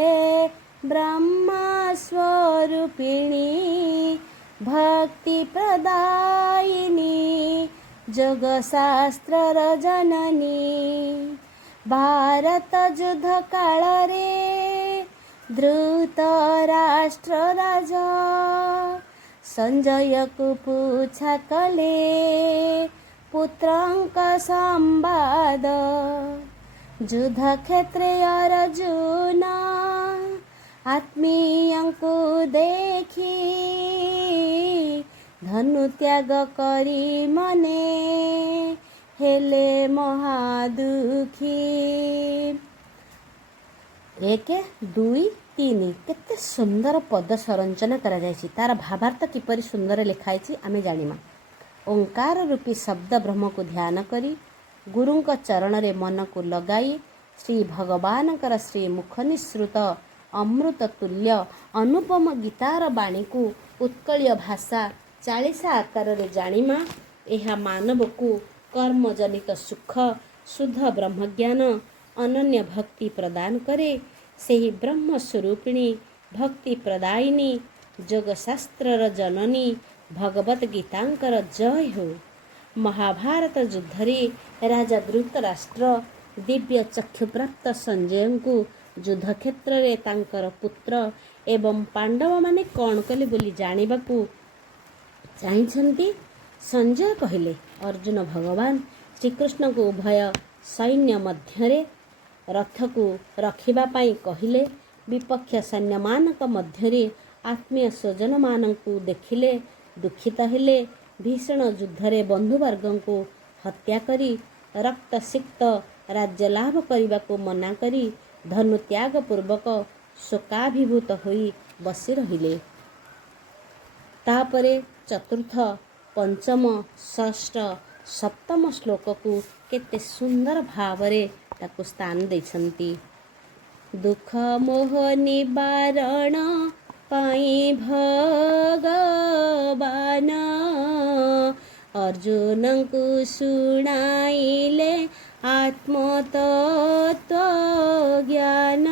ब्रह्मा स्वरूपिणी भक्ति प्रदायिनी जोगशास्त्रर जननी भारत युद्ध काल रे धृतराष्ट्र राजा संजय को पूछा कले पुत्रंक संवाद युद्ध क्षेत्रे अर्जुन आत्मीयंकु देखी धनु त्याग करी मने हेले महादुखी। 1 2 3 केते सुंदर पद संरचना करा जायछि तार भावार्थ किपरि सुंदर लिखाइछि आमे जानिमा। ओंकार रूपी शब्द ब्रह्म को ध्यान करी गुरुंक चरण रे मन को लगाई श्री भगवानकर श्री मुख निसृत अमृत तुल्य अनुपम गीतार बाणी को उत्कलीय भाषा 40 आकार रे जानिमा। एहा मानव को कर्मजनित सुख शुद्ध ब्रह्मज्ञान अनन्य भक्ति प्रदान करे। सेही ब्रह्म स्वरूपिणी भक्ति प्रदायिनी जोगशास्त्रर जननी भगवत गीतांकर जय हो। महाभारत युद्धरे राजा धृतराष्ट्र दिव्य चक्षु प्राप्त संजय को युद्ध क्षेत्र रे तांकर पुत्र एवं पांडव माने कौन कले बोली जानिबाकू चाहिछंती। संजय कहले अर्जुन भगवान श्रीकृष्ण को उभय सैन्य मध्यरे रथ को रखिबा पाई कहिले विपक्ष सैन्य मानक मध्यरे आत्मीय स्वजन मानकू देखिले दुखित हेले भीषण युद्धरे बंधुवर्गों को हत्या करी रक्त सिक्त राज्य लाभ करने को मना करी धनु त्याग पूर्वक शोकाभिभूत होई बसी रहिले। तापरे चतुर्थ पंचम षष्ठ सप्तम श्लोक को केते सुंदर भावरे ताकु स्थान देछंती। दुख मोह निवारण पाई भगवान अर्जुन को सुनाइले आत्मतत्व ज्ञान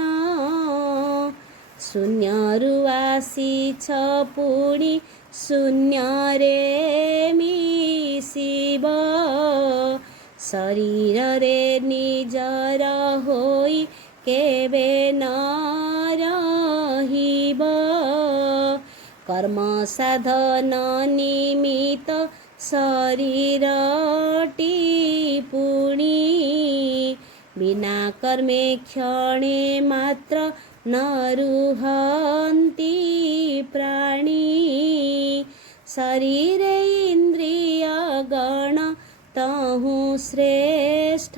शून्यरु आसीछ पुणी शून्य रे मिशिब शरीर रे निजर होई केबे न रहिब कर्म साधन निमित्त शरीरटी पुणी बिना कर्मे क्षणे मात्र न रुहन्ति प्राणी शरीर इंद्रिय गण तहु श्रेष्ठ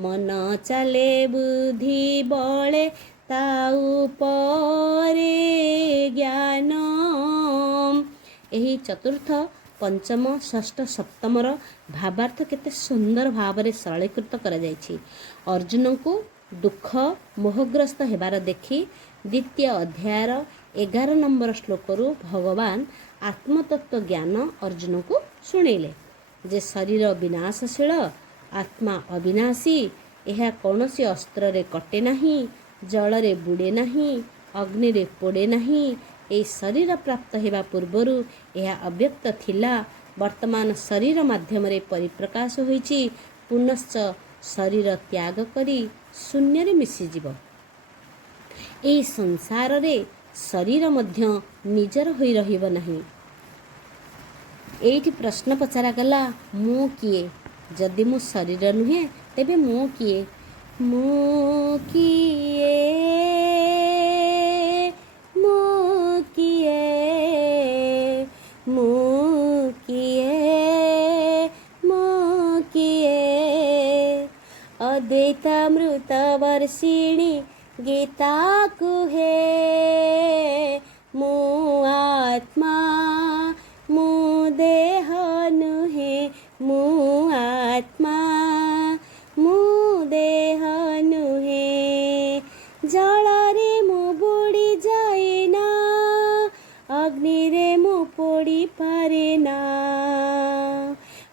मन चले बुद्धि बले ताउ परे ज्ञान। एही चतुर्थ पंचम षष्ठ सप्तमर भावार्थ केते सुंदर भावरे सरलीकृत करा जायछि। अर्जुन को दुख मोहग्रस्त हेबार देखि द्वितीय अध्यायर 11 नंबर श्लोकरू भगवान आत्मतत्व ज्ञान अर्जुन को शुणेले जे शरीर विनाशशील आत्मा अविनाशी यह कौनसी अस्त्र रे कटे नहीं जल रे बुड़े नहीं अग्नि रे पोड़े नहीं ए शरीर प्राप्त हेबा पूर्वरु यह अव्यक्त थिला वर्तमान शरीर माध्यम रे परिप्रकाश होईछि पुनश्च शरीर त्याग करी शून्य रे मिसी जीव। ए संसार रे शरीर मध्य निजर होई रहिब नहीं। एठी प्रश्न पचरा गला मु किए जदि मु शरीर नुहे तेबे मु किए मु किए मु किए मु किए मु किए अद्वैत अमृत वर्षिणी गीता कुहे मु आत्मा मु देह नुहे मु आत्मा मु देह नुहे जल रे मु बुड़ी जाए ना अग्नि रे मु पोड़ी पारे ना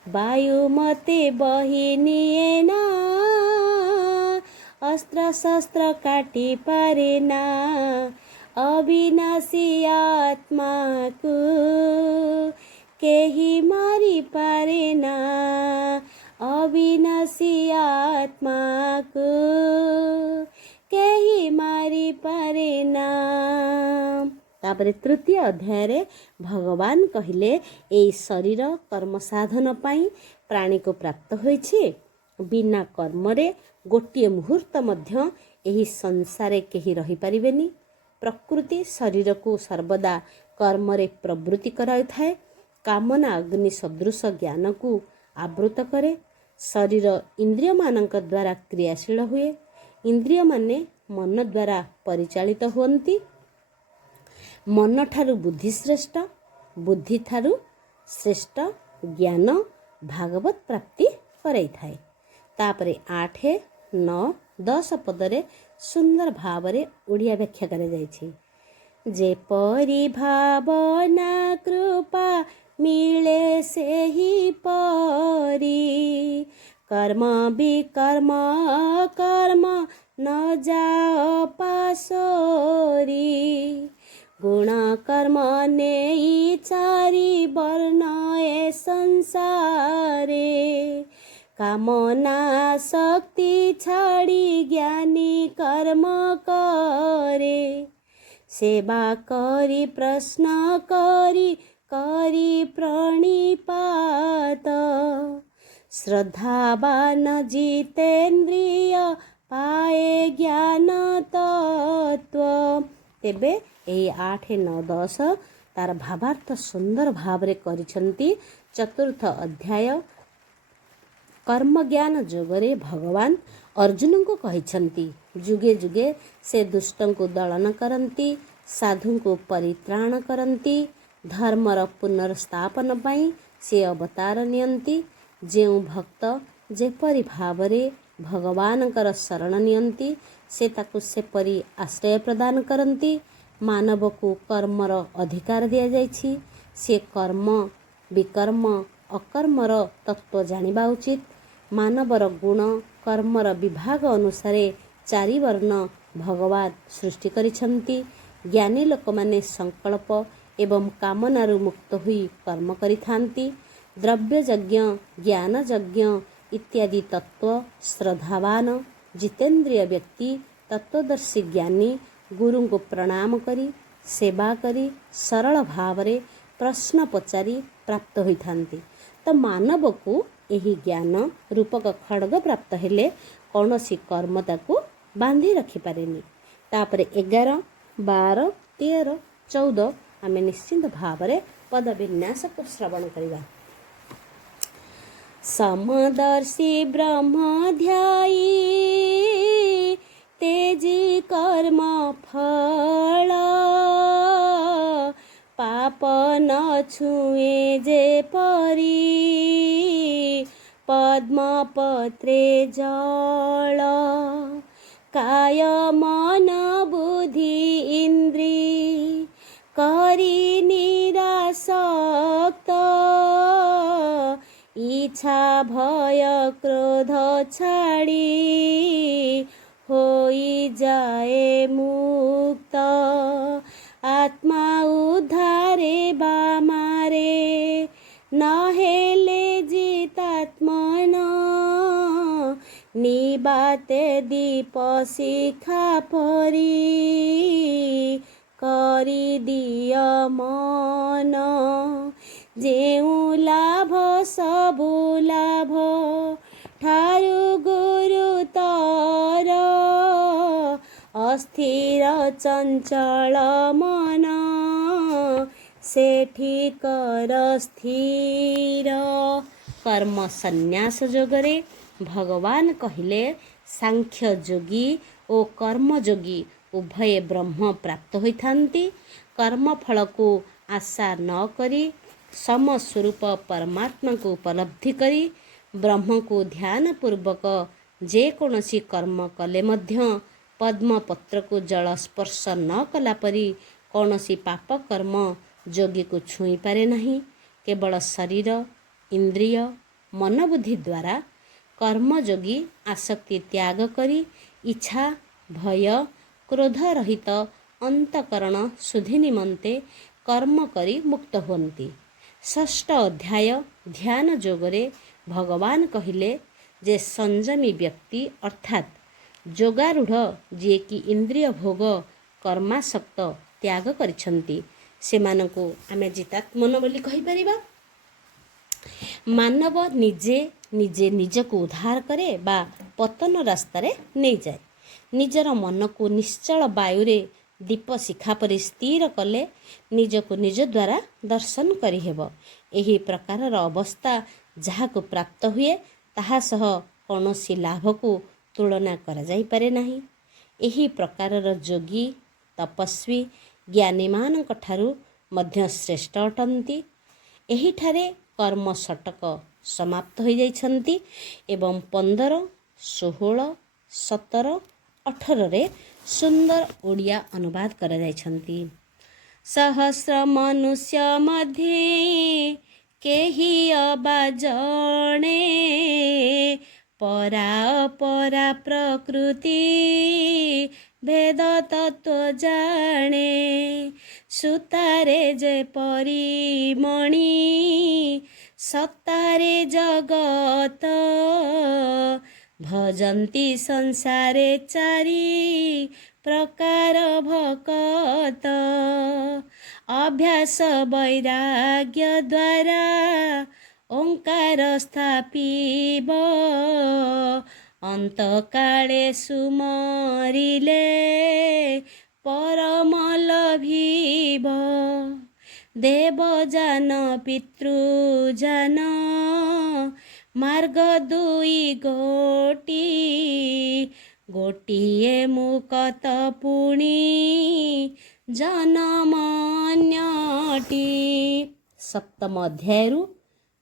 वायु मते बही निए ना, अस्त्र शस्त्र काटी पारे ना, अविनाशी आत्मा को केही मारी पारे ना, अविनाशी आत्मा को केही मारी पारे ना। तापर तृतीय अध्याय रे भगवान कहिले एई शरीर कर्म साधन पाई प्राणी को प्राप्त होइछि। बिना कर्म रे गोटिए मुहूर्त मध्य एही संसारे केही रही परिबेनी। प्रकृति शरीर को सर्वदा कर्म रे प्रवृत्ति कराई थाए। कामना अग्नि सदृश ज्ञान को आवृत करे। शरीर इंद्रिय मानक द्वारा क्रियाशील हुए। इंद्रिय माने मन द्वारा परिचालित हुअन्ति। मन ठारू बुद्धि श्रेष्ठ, बुद्धि ठारू श्रेष्ठ ज्ञान भागवत प्राप्ति कराई थाए। तापरे 8, 9, 10 पदरे सुंदर भावरे ओडिया व्याख्या करा जायछि। जेपरि भावना कृपा मिले सेही परी, कर्म विकर्म कर्म न जाओ पासोरी, गुण कर्म नेई चारि वर्ण ए संसारे, कामना शक्ति छाड़ी ज्ञानी कर्म करे, सेवा करी प्रश्न करी करी प्रणिपात, श्रद्धावान जितेन्द्रिय पाए ज्ञान तत्व। तेबे एई 8, 9, 10 तार भावार्थ सुंदर भावरे करिसंती। चतुर्थ अध्याय कर्म ज्ञान जोगरे भगवान अर्जुन को कहिसंती। जुगे जुगे से दुष्टों को दलन करंती, साधु को परित्राण करंती, धर्मर पुनर्स्थापन पाई से अवतार नियंती। जेउ भक्त जेपरि भावरे भगवानकर शरण नियंती, से ताकु सेपरि आश्रय प्रदान करंती। मानव को कर्मर अधिकार दिया जाइछि। से कर्म विकर्म अकर्मर तत्व जानिबा उचित। मानवर गुण कर्मर विभाग अनुसारे 4 वर्ण भगवान सृष्टि करिछंती। ज्ञानी लोक माने संकल्प एवं कामनारु मुक्त हुई कर्म करिथांती। द्रव्य यज्ञ ज्ञान यज्ञ इत्यादि तत्व श्रद्धावान जितेंद्रिय व्यक्ति तत्वदर्शी ज्ञानी गुरु को प्रणाम करी सेवा करी सरल भावरे प्रश्न पचारि प्राप्त होइथांती। तो मानव को यही ज्ञान रूपक खड्ग प्राप्त हेले कौनसी कर्मता को बांधी रखी पारेनी। तापरे 11, 12, 13, 14 आमे निश्चिंत भावरे पद विन्यास को श्रवण करिबा। समदर्शी ब्रह्मध्यायी तेजी कर्म फल, पाप न छुए जे परी पद्मपत्रे जल, काय मन बुद्धि इंद्री करी निरासक्त, इच्छा भय क्रोध छाड़ी होई जाए मुक्त, आत्मा उद्धारे बामारे नहेले जितात्मन, निबाते दीप शिखा परी करी दिय मन, जेउ लाभ सबु लाभ ठारू गुरु तर, अस्थिर चंचल मन सेठी कर स्थिर। कर्म संन्यास जोगरे भगवान कहिले सांख्य योगी और कर्म योगी उभय ब्रह्म प्राप्त होइथांती। कर्म फल को आशा न करी समस्वरूप परमात्मा को उपलब्धि करी ब्रह्म को ध्यान पूर्वक जे कौनसी कर्म कले मध्य पद्मपत्र को जल स्पर्श न कला परी कौनसी पाप कर्म योगी को छुई पारे नहीं। केवल शरीर इंद्रिय मनबुद्धि द्वारा कर्मयोगी आसक्ति त्याग करी इच्छा भय क्रोध रहित अंतकरण शुद्धि निमंते कर्म करी मुक्त हुअन्ति। षष्ठ अध्याय ध्यान जोगरे भगवान कहिले जे संयमी व्यक्ति अर्थात जोगारूढ़ जे कि इंद्रिय भोग कर्मासक्त त्याग करिछन्ति सेमानकु आमे जितात्मन बोली कहि परिबा। मानव निजे निजे निजको उद्धार करे बा पतन रास्तार नहीं जाए। निजर मन को निश्चल वायुरे दीप शिखा परि स्थिर कले निजको निज द्वारा दर्शन करिहेब। एही प्रकारर अवस्था जहाको प्राप्त हुए ताहा सह कौनसी लाभ को तुलना करा जाई पारे नाही। एही प्रकारर योगी तपस्वी ज्ञानी मानक ठारू मध्य श्रेष्ठ अटंती। एही ठारे कर्म षटक समाप्त हो जाइछन्ति एवं 15, 16, 17, 18 रे सुंदर ओडिया अनुवाद करा जाइछन्ति। सहस्र मनुष्य मध्ये केही अबा जणे परा अपरा प्रकृति भेद तत्व जाने सुतारे जे परिमणि सत्तारे जगत भजन्ति संसारे चारि प्रकार भकत अभ्यास वैराग्य द्वारा ओंकार स्थापिब अंतकाले सुमरिले परम लभिब देवजान पितृजान मार्ग दुई गोटी गोटिए मुकत पुणी जनमन्यटी। सप्तम अध्याय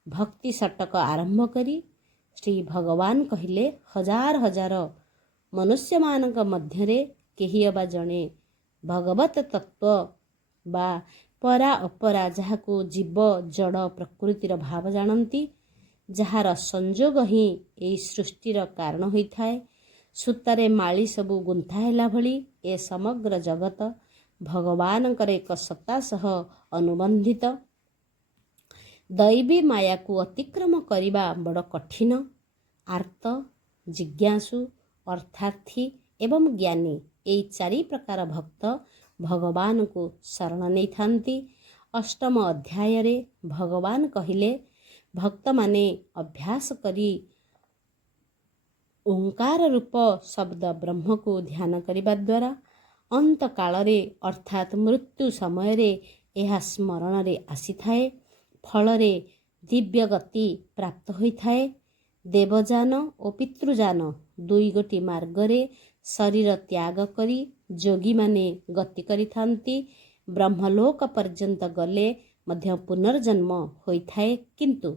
भक्ति षटक आरंभ करी श्री भगवान कहिले हजार हजार मनुष्य मानक मध्यरे केही अबा जणे भगवत तत्व बा परा अपरा जहाको जीव जड़ प्रकृतिर भाव जानती जार संजोग ही एई सृष्टिर कारण होइथाए। सूतारे माली सबु गुंथा हेला भली ए समग्र जगत भगवानकर एक सत्ता सह अनुबंधित। दैवी माया को अतिक्रम करिबा बड़ कठिन। आर्त जिज्ञासु अर्थार्थी एवं ज्ञानी एई चारि प्रकार भक्त भगवान को शरण नहीं थांती। अष्टम अध्याय रे भगवान कहिले भक्त माने अभ्यास करी ओंकार रूप शब्द ब्रह्म को ध्यान करिबा द्वारा अंत कालरे अर्थात मृत्यु समय रे एहा स्मरण रे आसी थाए। फल रे दिव्य गति प्राप्त होई थाए। देवजान और पितृजान दुई गोटी मार्ग रे शरीर त्याग करी जोगी माने गति करि थांती। ब्रह्मलोक पर्यंत गले मध्य पुनर्जन्म होई थाए किंतु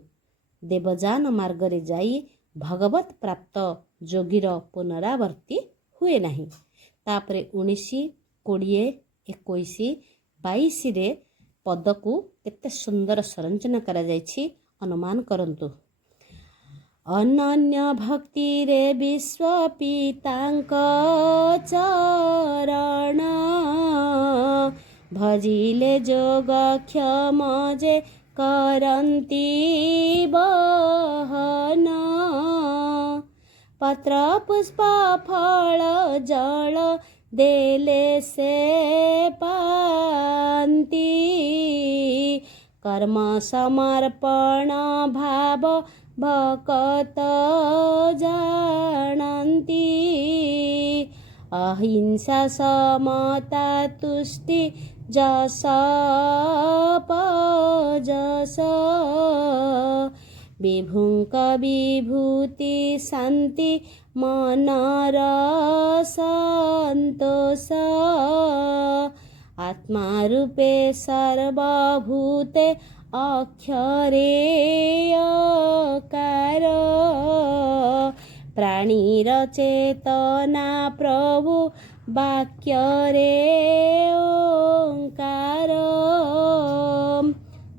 देवजान मार्ग रे जाई भगवत प्राप्त जोगीर पुनरावर्ती हुए नहीं। तापरे 19, 20, 21, 22 रे पद को केते सुंदर संरचना करा जायछि अनुमान करंतु। अनन्य भक्ति रे विश्व पितांक चरण भजिले जोग क्षम जे करन्ति बहन पत्र पुष्प फल जल देले से पान्ति कर्म समर्पण भाव भकत जानन्ति अहिंसा समता तुष्टि जस पजस विभुंक विभूति शांति मनर संतोष आत्मा रूपे सर्वभूते अक्षरे अकार प्राणीर चेतना प्रभु वाक्य रे ओंकार।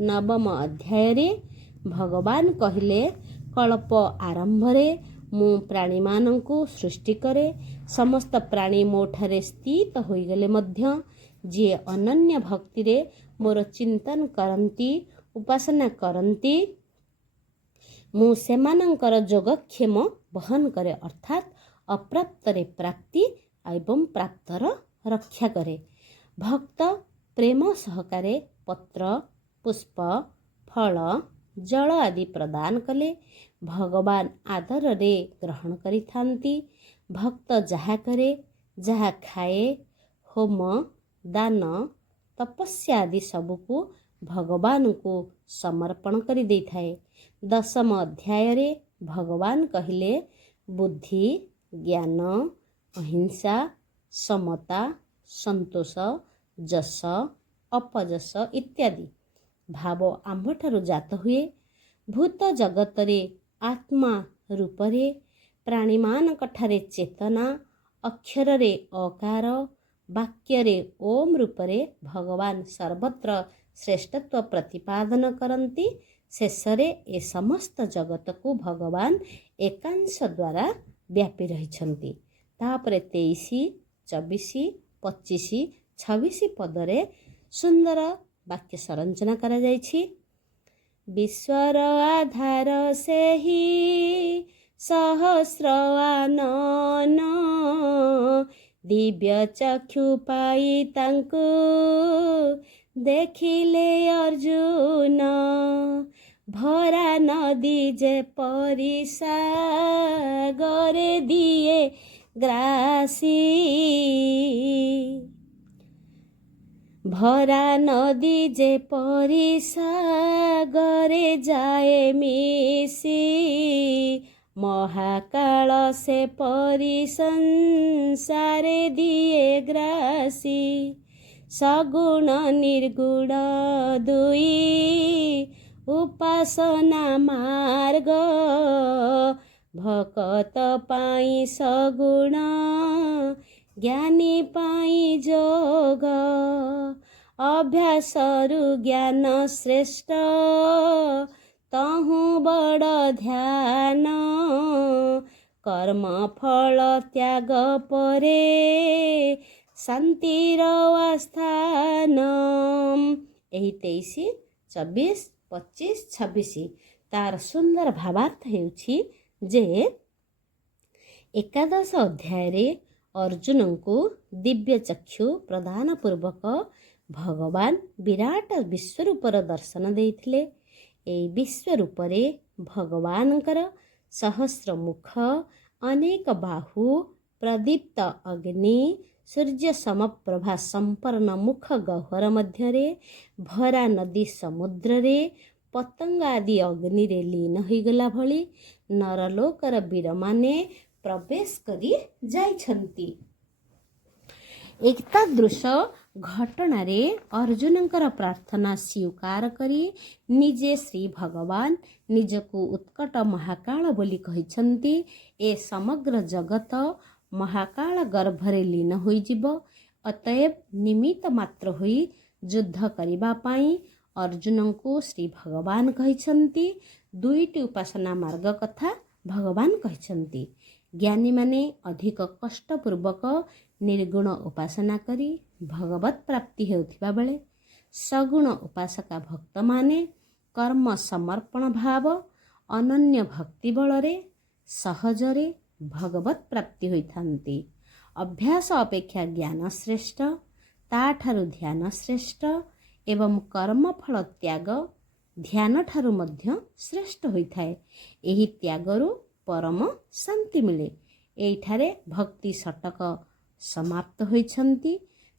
नवम अध्याय रे भगवान कहिले कल्प आरंभरे मु प्राणीमानंकु सृष्टि करे समस्त प्राणी मोठारे स्थित होइगले मध्य जे अनन्य भक्ति रे मोर चिंतन करंती उपासना करंती मु सेमानंकर जोगक्षेम बहन करे अर्थात अप्राप्तरे प्राप्ति एवं प्राप्तर रक्षा करे। भक्त प्रेम सहकारे पत्र पुष्प फल जल आदि प्रदान कले भगवान आदर रे ग्रहण करि थांती। भक्त जहा करे जहा खाए होम दान तपस्या आदि सबको भगवान को समर्पण करि देई थाए। दशम अध्याय रे भगवान कहिले बुद्धि ज्ञान अहिंसा समता संतोष जस अपजस इत्यादि भाव आम्भठारु जात हुए। भूत जगतरे आत्मा रूपरे प्राणीमानकठारे चेतना अक्षरे अकार वाक्यरे ओम रूपरे भगवान सर्वत्र श्रेष्ठत्व प्रतिपादन करती। शेषरे ए समस्त जगत को भगवान एकांश द्वारा व्यापी रहिछंती। तापरे 23, 24, 25, 26 पदरे सुंदर वाक्य संरचना करा जायछि। विश्वर आधार से ही सहस्र आनन दिव्य चक्षु पाई तांकु देखिले अर्जुन भरा नदी जे परिसा गरे दिए ग्रासी भरा नदी जे परिसा गरे जाए मिसी महाकाल से परि संसारे दिए ग्रासी सगुण निर्गुण दुई उपासना मार्ग भकत पाई सगुण ज्ञानी पाई जोग अभ्यासरु ज्ञान श्रेष्ठ तहु बड़ ध्यान कर्म फल त्याग परे शांतिर आस्थान। यही 23, 24, 25, 26 तार सुंदर भावार्थ हेउछि जे एकादश अध्याय रे अर्जुन को दिव्य चक्षु प्रदान पूर्वक भगवान विराट विश्वरूपर दर्शन देइथिले। एई विश्वरूपरे भगवानकर सहस्र मुख अनेक बाहु प्रदीप्त अग्नि सूर्य समप्रभा संपन्न मुख गह्वर मध्यरे भरा नदी समुद्र रे पतंग आदि अग्नि रे लीन होइगला भली नरलोकर वीर माने प्रवेश करी जाइछंती। एतादृश घटना रे अर्जुनकर प्रार्थना स्वीकार करी निजे श्री भगवान निजको उत्कट महाकाल बोली कहिछंती। ए समग्र जगत महाकाल गर्भरे लीन होइजिब। अतएव निमित्त मात्र होई युद्ध करिबा पाई अर्जुन को श्री भगवान कहिछंती। दुईटी उपासना मार्ग कथा भगवान कहिछंती। ज्ञानी माने अधिक कष्टपूर्वक निर्गुण उपासना करी भगवत प्राप्ति हेउथिबा बेले सगुण उपासका भक्त माने कर्म समर्पण भाव अनन्य भक्ति बलरे सहजरे भगवत प्राप्ति होइथांती। अभ्यास अपेक्षा ज्ञान श्रेष्ठ ताठारु ध्यान श्रेष्ठ एवं कर्म फल त्याग ध्यान ठारु मध्य श्रेष्ठ होइथाए। एही त्यागरु परम शांति मिले। एइठारे भक्ति शतक समाप्त होइछंती।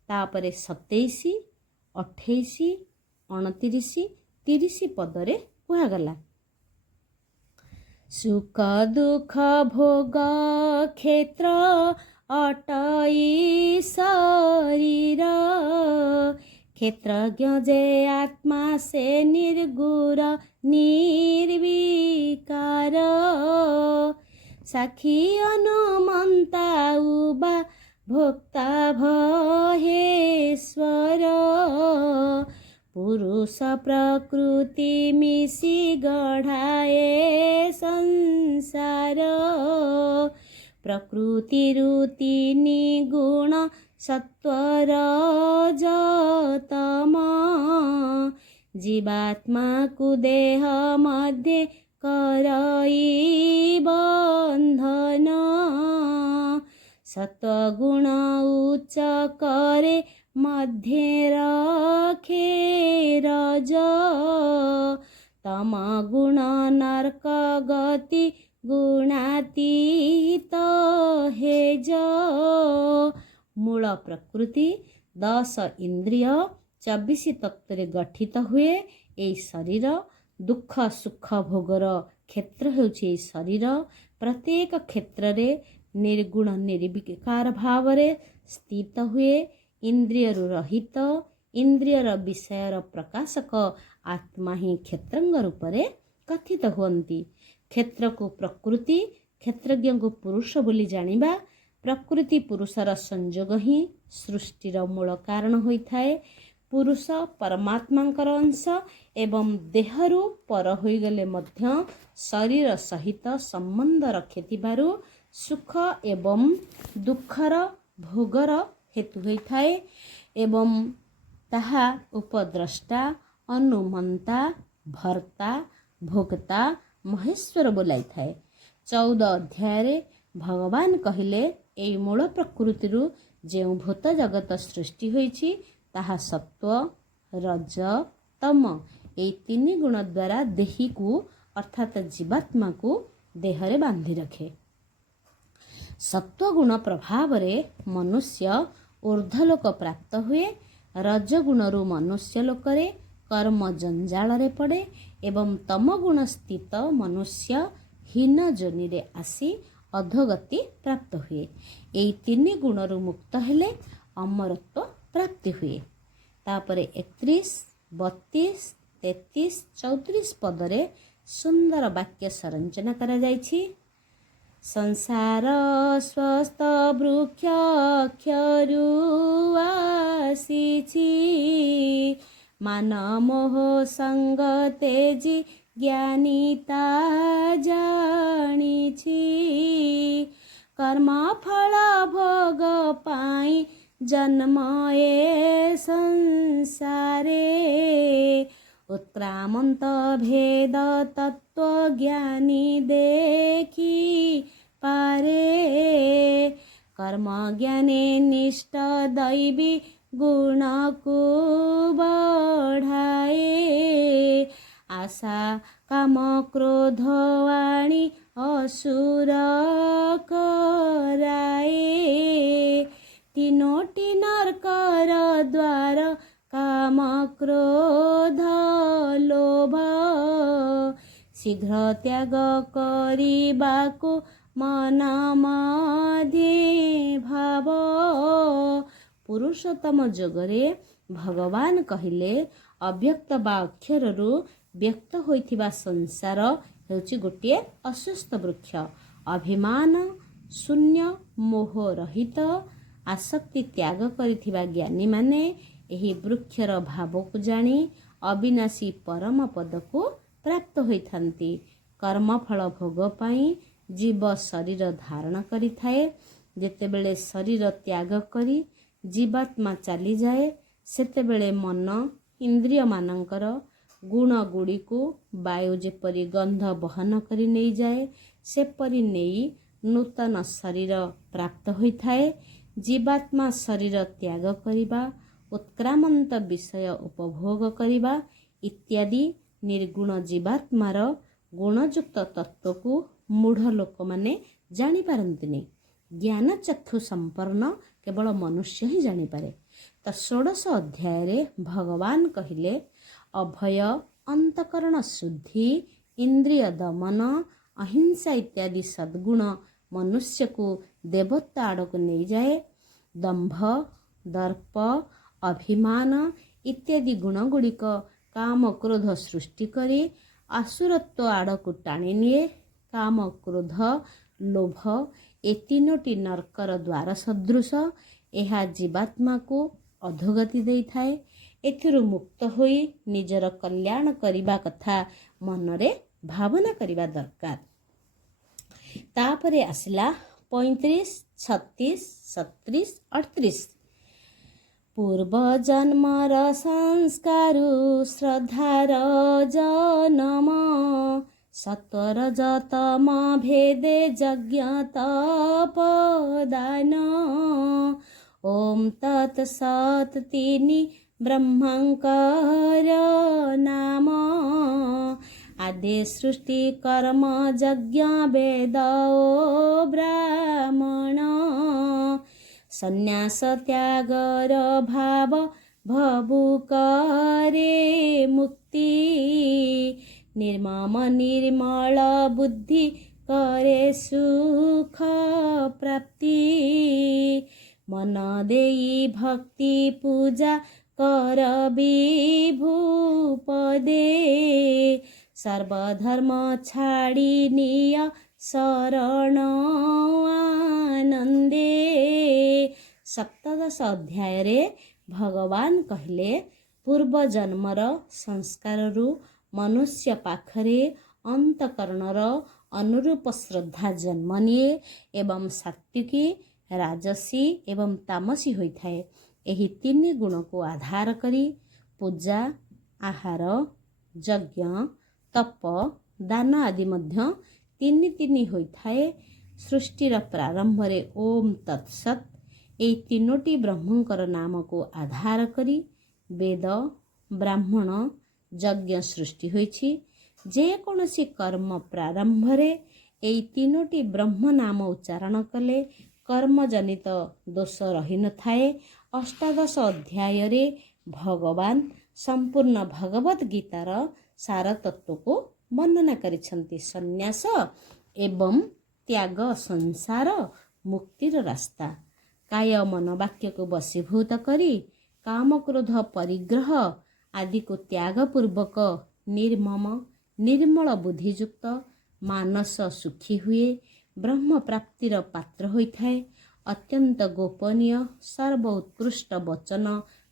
तापरे 27, 28, 29, 30 पदरे कुहागला। सुख दुख भोग क्षेत्र अटई शरीर क्षेत्रज्ञ जे आत्मा से निर्गुण निर्विकार साखी अनुमंता उबा भोक्ता भहेश्वर पुरुष प्रकृति मिशी गढ़ाए संसार प्रकृति तीनि गुण सत्वर रजतम जीवात्मा को देह मध्य करई बंधन सत्वगुण उच्च करे मध्य रखे रज तम गुण नरक गति गुणातीत हेज मूल प्रकृति 10 इंद्रिय 24 तत्व गठित हुए एई शरीर दुख सुख भोगर क्षेत्र होउछि शरीर प्रत्येक क्षेत्र रे निर्गुण निर्विकार भाव रे स्थित हुए इंद्रिय रहित इंद्रियर विषयर प्रकाशक आत्मा ही क्षेत्रंग रूप रे कथित हुअन्ति क्षेत्र को प्रकृति क्षेत्रज्ञ को पुरुष बोली जानिबा प्रकृति पुरुषर संयोग ही सृष्टिर मूल कारण होइथाए पुरुष परमात्मांकर अंश एवं देहरु पर होइगले मध्य शरीर सहित संबंध रखिथिबारु सुख एवं दुखर भोगर हेतु होइथाए एवं ताहा उपद्रष्टा अनुमंता भर्ता भोक्ता महेश्वर बोलाई थाए 14 अध्याय भगवान कहिले एई मूल प्रकृति जो भूत जगत सृष्टि होइछि ताहा सत्व रज तम एई 3 गुण द्वारा देही को अर्थात जीवात्मा को देहरे बांधि रखे सत्वगुण प्रभाव रे मनुष्य ऊर्ध्वलोक प्राप्त हुए रजगुण मनुष्य लोकरे कर्म जंजाल रे पड़े एवं तमगुण स्थित मनुष्य हीन जोनि रे आसी अधोगति प्राप्त हुए एई 3 गुणरु मुक्त हेले अमरत्व प्राप्ति हुए तापरे 31 32 33 34 पदरे सुंदर वाक्य संरचना करा जायछि संसार स्वस्थ वृक्ष क्षरु आसीछि मान मोह संग तेजी ज्ञानीता जानिछि कर्म फल भोग पाई जन्म ए संसारे उत्क्रामंत भेद तत्व ज्ञानी देखी पारे कर्म ज्ञाने निष्ठ दैवी गुण को बढ़ाए आशा काम क्रोध वाणी असुर कराए तीनोटी नरकर द्वार काम क्रोध लोभ शीघ्र त्याग करिबाकु मन मध्य भाव पुरुषोत्तम जोगरे भगवान कहिले अव्यक्त बा अक्षररु व्यक्त होइथिबा संसार हेउछि गोटिए अस्वस्थ वृक्ष अभिमान शून्य मोह रहित आसक्ति त्याग करिथिबा ज्ञानी माने एही वृक्षर भाव को जानी अविनाशी परम पद को प्राप्त होइथांती कर्मफल भोग पाई जीव शरीर धारण करिथाए जेतेबेले शरीर त्याग करी जीवात्मा चली जाए सेतेबेले मन इंद्रिय मानकर गुण गुड़ी को वायु जेपरी गंध बहन करी नहीं जाए सेपरी नहीं नूतन शरीर प्राप्त होइथाए जीवात्मा शरीर त्याग करिबा उत्क्रामंत विषय उपभोग करिबा इत्यादि निर्गुण जीवात्मार गुणयुक्त तत्व को मूढ़ लोक माने जानी पारंतिनी ज्ञान चक्षु संपन्न केवल मनुष्य ही जानी पारे तो 16 अध्याय रे भगवान कहिले अभय अंतकरण शुद्धि इंद्रिय दमन अहिंसा इत्यादि सद्गुण मनुष्य को देवता आड़ को नहीं जाए दंभ दर्प अभिमान इत्यादि गुण गुड़िक काम क्रोध सृष्टि करी आसुरत्व आड़ को टाणी निए काम क्रोध लोभ ए तीनोटी नरकर द्वार सदृश यह जीवात्मा को अधोगति देई थाए एथिरु मुक्त होई निजर कल्याण करिबा कथा मनरे भावना करिबा दरकार। तापरे आसिला 35, 36, 37, 38। पूर्व जन्मर संस्कारु श्रद्धार जनम सत्वर जतम भेदे यज्ञ तपदान। ओम तत्सत् तिनि ब्रह्मंकर नाम आदि सृष्टि कर्म यज्ञ वेद ओ ब्राह्मण संन्यास त्यागर भाव भवु करे मुक्ति निर्मम निर्मल बुद्धि करे सुख प्राप्ति मन देई भक्ति पूजा कर विभु पदे सर्वधर्म छाड़ी निय शरण आनंदे। सप्तदश अध्याय रे भगवान कहले पूर्व जन्मर संस्कारु मनुष्य पाखरे अंतकरणर अनुरूप श्रद्धा जन्म निए एवं सात्विकी राजसी एवं तामसी होइथाए। एही तीन गुण को आधार करी पूजा आहार यज्ञ तप दान आदि मध्य तीन तीन होइथाए। सृष्टिर प्रारंभ रे ओम तत्सत एई तीनोटी ब्रह्मंकर नाम को आधार करी वेद ब्राह्मण यज्ञ सृष्टि होइछि। जे कोनोसी कर्म प्रारंभ रे एई तीनोटी ब्रह्म नाम उच्चारण कले कर्म जनित दोष रही न थाए। अष्टादश अध्याय रे भगवान संपूर्ण भगवत गीतार सार तत्व को वर्णना करिछन्ति। संन्यास एवं त्याग संसार मुक्तिर रास्ता। काय मन वाक्य को वशीभूत करी काम क्रोध परिग्रह आदि को त्याग पूर्वक निर्मम निर्मल बुद्धियुक्त मानस सुखी हुए ब्रह्म प्राप्तिर पात्र होइथाए। अत्यंत गोपनीय सर्व उत्कृष्ट वचन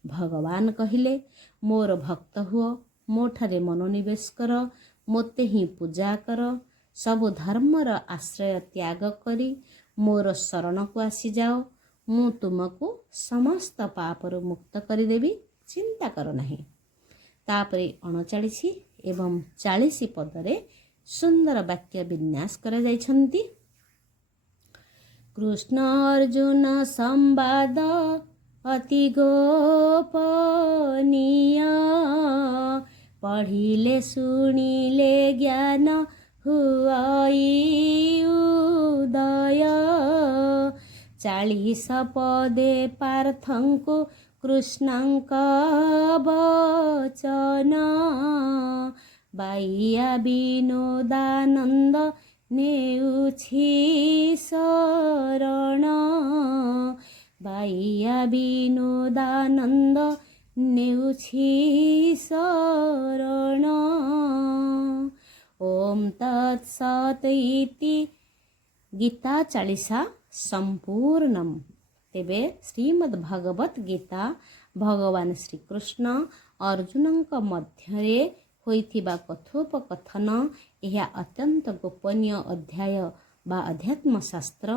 भगवान कहिले मोर भक्त हुओ मोठारे मनोनिवेश कर मोते ही पूजा कर सबु धर्मर आश्रय त्याग करी मोर शरण को आसी जाओ मु तुमको समस्त पापरु मुक्त करिदेवी चिंता कर नहीं। तापरे 39 एवं 40 पदरे सुंदर वाक्य विन्यास करा जाइछन्ति। कृष्ण अर्जुन संवाद अति गोपनीय पढ़िले सुनिले ज्ञान हुआई उदय 40 पदे पार्थंको कृष्णंक वचन बाह्या विनोदानंद नेउछि शरण बाह्या विनोदानंद नेउछि शरण। ओम तत्सत इति गीता 40 संपूर्णम। तेबे श्रीमद् भगवत गीता भगवान श्रीकृष्ण अर्जुनंक मध्यरे होइथिबा कथोपकथन यह अत्यंत गोपनीय अध्याय बा अध्यात्म शास्त्र।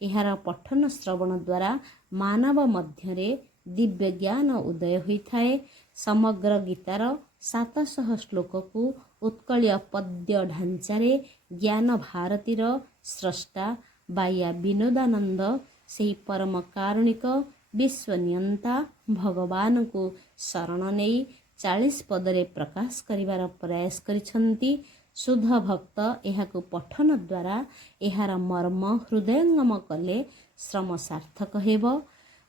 यार पठन श्रवण द्वारा मानव मध्यरे दिव्य ज्ञान उदय होइथाए। समग्र गीतार 700 श्लोक को उत्कलीय पद्य ढांचारे ज्ञान भारतीर स्रष्टा बाया विनोदानंद सेही परम कारुणिक विश्वनियंता भगवान को शरण नहीं 40 पदरे प्रकाश करिवार प्रयास करिछन्ति। शुद्ध भक्त एहाकु पठन द्वारा एहार मर्म हृदयंगम कले श्रम सार्थक हेब।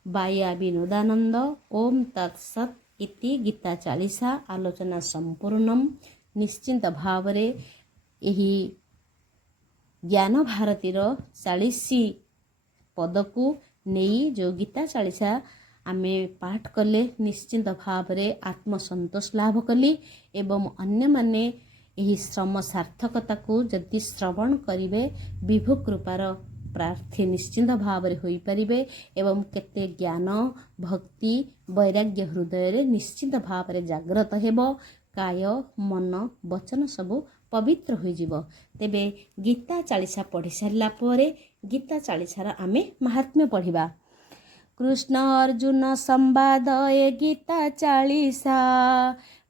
बाया विनोदानंद ओम तत्सत इति गीता 40 आलोचना संपूर्णम। निश्चिंत भावरे एही ज्ञान भारतीर 40 पद को नहीं जो गीता 40 आमे पाठ कले निश्चिंत भावरे आत्मसंतोष लाभ कली एवं अन्य माने यही श्रम सार्थकता को जदि श्रवण करिवे विभु कृपार प्रार्थी निश्चिंत भाव हो पारे एवं केते ज्ञान भक्ति वैराग्य हृदय निश्चिंत भाव जाग्रत हेब काय मन वचन सबू पवित्र हो तेबे गीता चालीसा पढ़ी सारा पर गीता चालीसार आमे महात्म्य पढ़ा। कृष्ण अर्जुन संवाद ए गीता चालीसा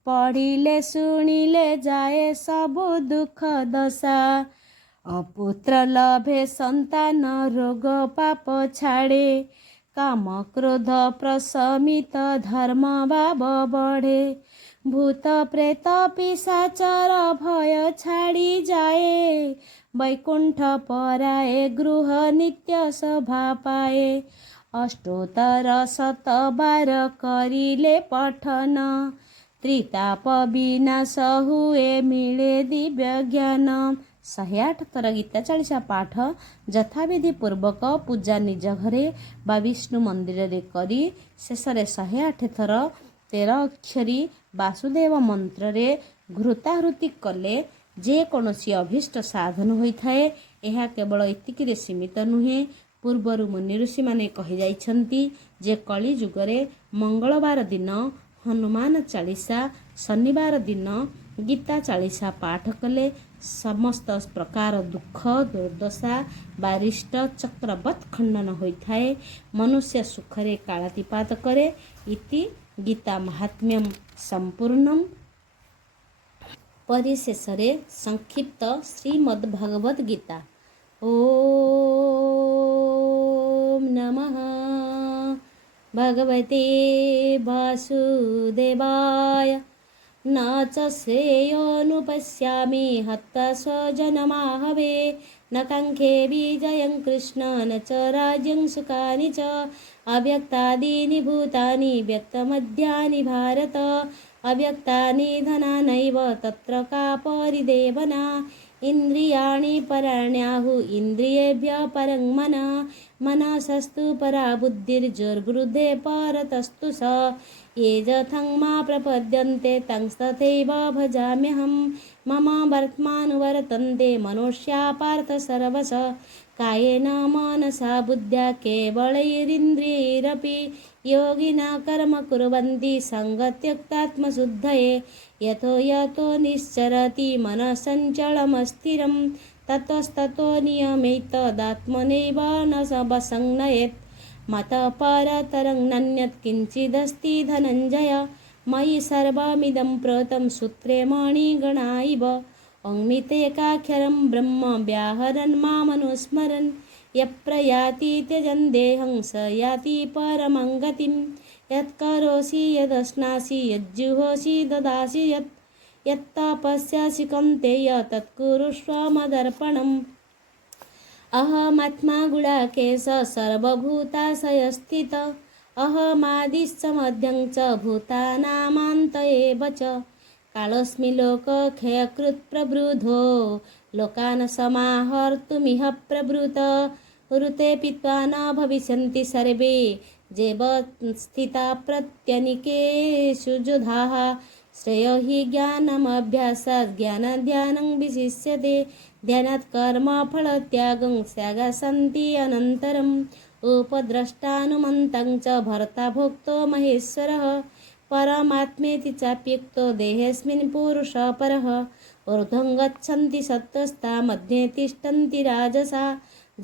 पढ़िले शुणिले जाए सबु दुख दशा अपुत्र लभे संतान रोग पाप छाड़े काम क्रोध प्रशमित धर्म भाव बढ़े भूत प्रेत पिशाचर भय छाड़ी जाए वैकुंठ पराए गृह नित्य शोभा पाए अष्टोत्तर शतबार करिले पठन त्रिताप विनाश हुए मिले दिव्य ज्ञान। 108 थर गीता चालीसा पाठ यथाविधि पूर्वक पूजा निज घरे बा विष्णु मंदिर रे करी शेष 108 थर 13 अक्षरी वासुदेव मंत्र रे घृताहुति कले जे कौनसी अभीष्ट साधन होइथाए। यह केवल एतिकी सीमित नुहे पूर्वर मुनि ऋषि माने कहि जाइछन्ति जे कली जुगरे मंगलवार दिन हनुमान चालीसा शनिवार दिन गीता चालीसा पाठ कले समस्त प्रकार दुख दुर्दशा बारिष्ट चक्रवत खंडन होइथाए मनुष्य सुखरे कालातिपात करे इति गीता महात्म्यम संपूर्णम। परिशेषरे संक्षिप्त श्रीमद्भगवद गीता। ओम नमः भगवते वासुदेवाय न च श्रेयोनुपश्यामि हत्वा स्वजनमाहवे न काङ्क्षे विजयं कृष्ण न च राज्यं सुखानि च अव्यक्तादीनि भूतानि व्यक्तमध्यानि भारत अव्यक्तानि धनानैव तत्र का परिदेवना इन्द्रियाणि पराण्याहु इन्द्रियेभ्यः परं मनसस्तु परा बुद्धिर्जोर्वृद्धे परतस्तु स ये यथं मा प्रपद्यन्ते तंस्तथैव भजाम्यहं मम वर्त्मानुवर्तन्ते मनुष्या पार्थ सर्वश कायेन मनसा बुद्ध्या केवलैरिन्द्रियैरपि योगिना कर्म कुर्वन्ति सङ्गत्यक्तात्मशुद्धये यतो यतो निश्चरति मनसञ्चलमस्थिरं ततस्ततो नियमेतदात्मनैव न वसंनयेत् मतः परतरं नान्यत् किञ्चिदस्ति धनञ्जय मयि सर्वमिदं प्रोतं सूत्रे मणिगणा इव ओङ्मितेकाक्षरं ब्रह्म व्याहरन् मामनुस्मरन् यप्रयाति त्यजन् देहं स याति परमं गतिं यत्करोषि यदश्नासि यज्जुहोषि ददासि यत्तपस्यासि कौन्तेय तत्कुरुष्व मदर्पणम् अहमात्मा गुडाकेश सर्वभूताशयस्थित अहमादिश्च मध्यं च भूतानामान्त एव च कालोऽस्मि लोकक्षयकृत् प्रवृद्धो लोकान् समाहर्तुमिह प्रवृत ऋते पीत्वा न भविष्यन्ति सर्वे जेव स्थिता प्रत्यनिकेषु जोधाः श्रेयो हि ज्ञानमभ्यासात् ज्ञानध्यानं विशिष्यते ध्यानात् कर्मफलत्यागं स्यागासन्ति अनन्तरम् उपद्रष्टानुमन्तं च भर्ता भोक्तो महेश्वरः परमात्मेति चाप्युक्तो देहेऽस्मिन् पुरुषः परः ऊर्ध्वं गच्छन्ति सत्त्वस्ता मध्ये तिष्ठन्ति राजसा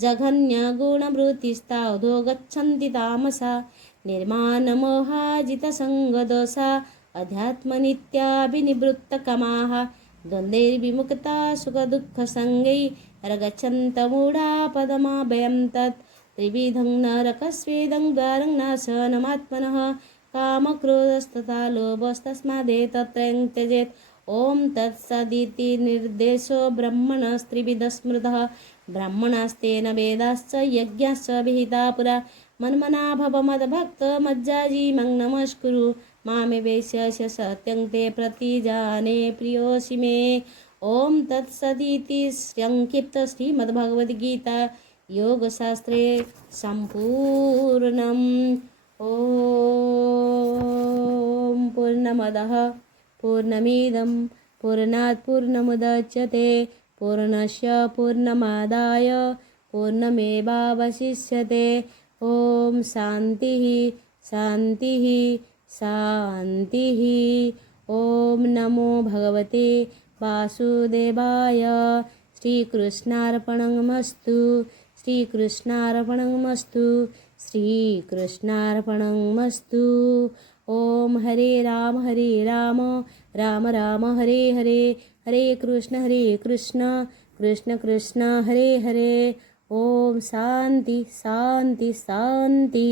जघन्यगुणवृत्तिस्ता अधो गच्छन्ति तामसा निर्मानमोहाजितसङ्गदोषा अध्यात्मनित्याभिनिवृत्तकामाः द्वन्द्वैर्विमुक्ता सुखदुःखसङ्गैर्गच्छन्तमूढा पदमभयं तत् त्रिविधं नरकस्वेदं द्वारं नाशनमात्मनः कामक्रोधस्तथा लोभस्तस्मादेतत्त्रयं त्यजेत् ॐ तत्सदिति निर्देशो ब्रह्मणस्त्रिविधस्मृतः ब्राह्मणास्तेन वेदाश्च यज्ञाश्च विहिता पुरा मन्मना भव मद्भक्त मज्जाजीमं नमस्कुरु मामे वैश्यस्य सत्यं ते प्रतिजाने प्रियोऽसि मे ॐ तत्सदिति संक्षिप्त श्रीमद्भगवद्गीता योगशास्त्रे सम्पूर्णम् ॐ पूर्णमदः पूर्णमिदं पूर्णात् पूर्णमुदच्यते पूर्णस्य पूर्णमादाय पूर्णमेवावशिष्यते। ॐ शान्तिः शान्तिः शान्तिः। ॐ नमो भगवते वासुदेवाय। श्रीकृष्णार्पणमस्तु श्रीकृष्णार्पणमस्तु श्रीकृष्णार्पणमस्तु। ॐ हरे राम राम राम हरे हरे, हरे कृष्ण कृष्ण कृष्ण हरे हरे। ॐ शान्ति शान्ति शान्ति।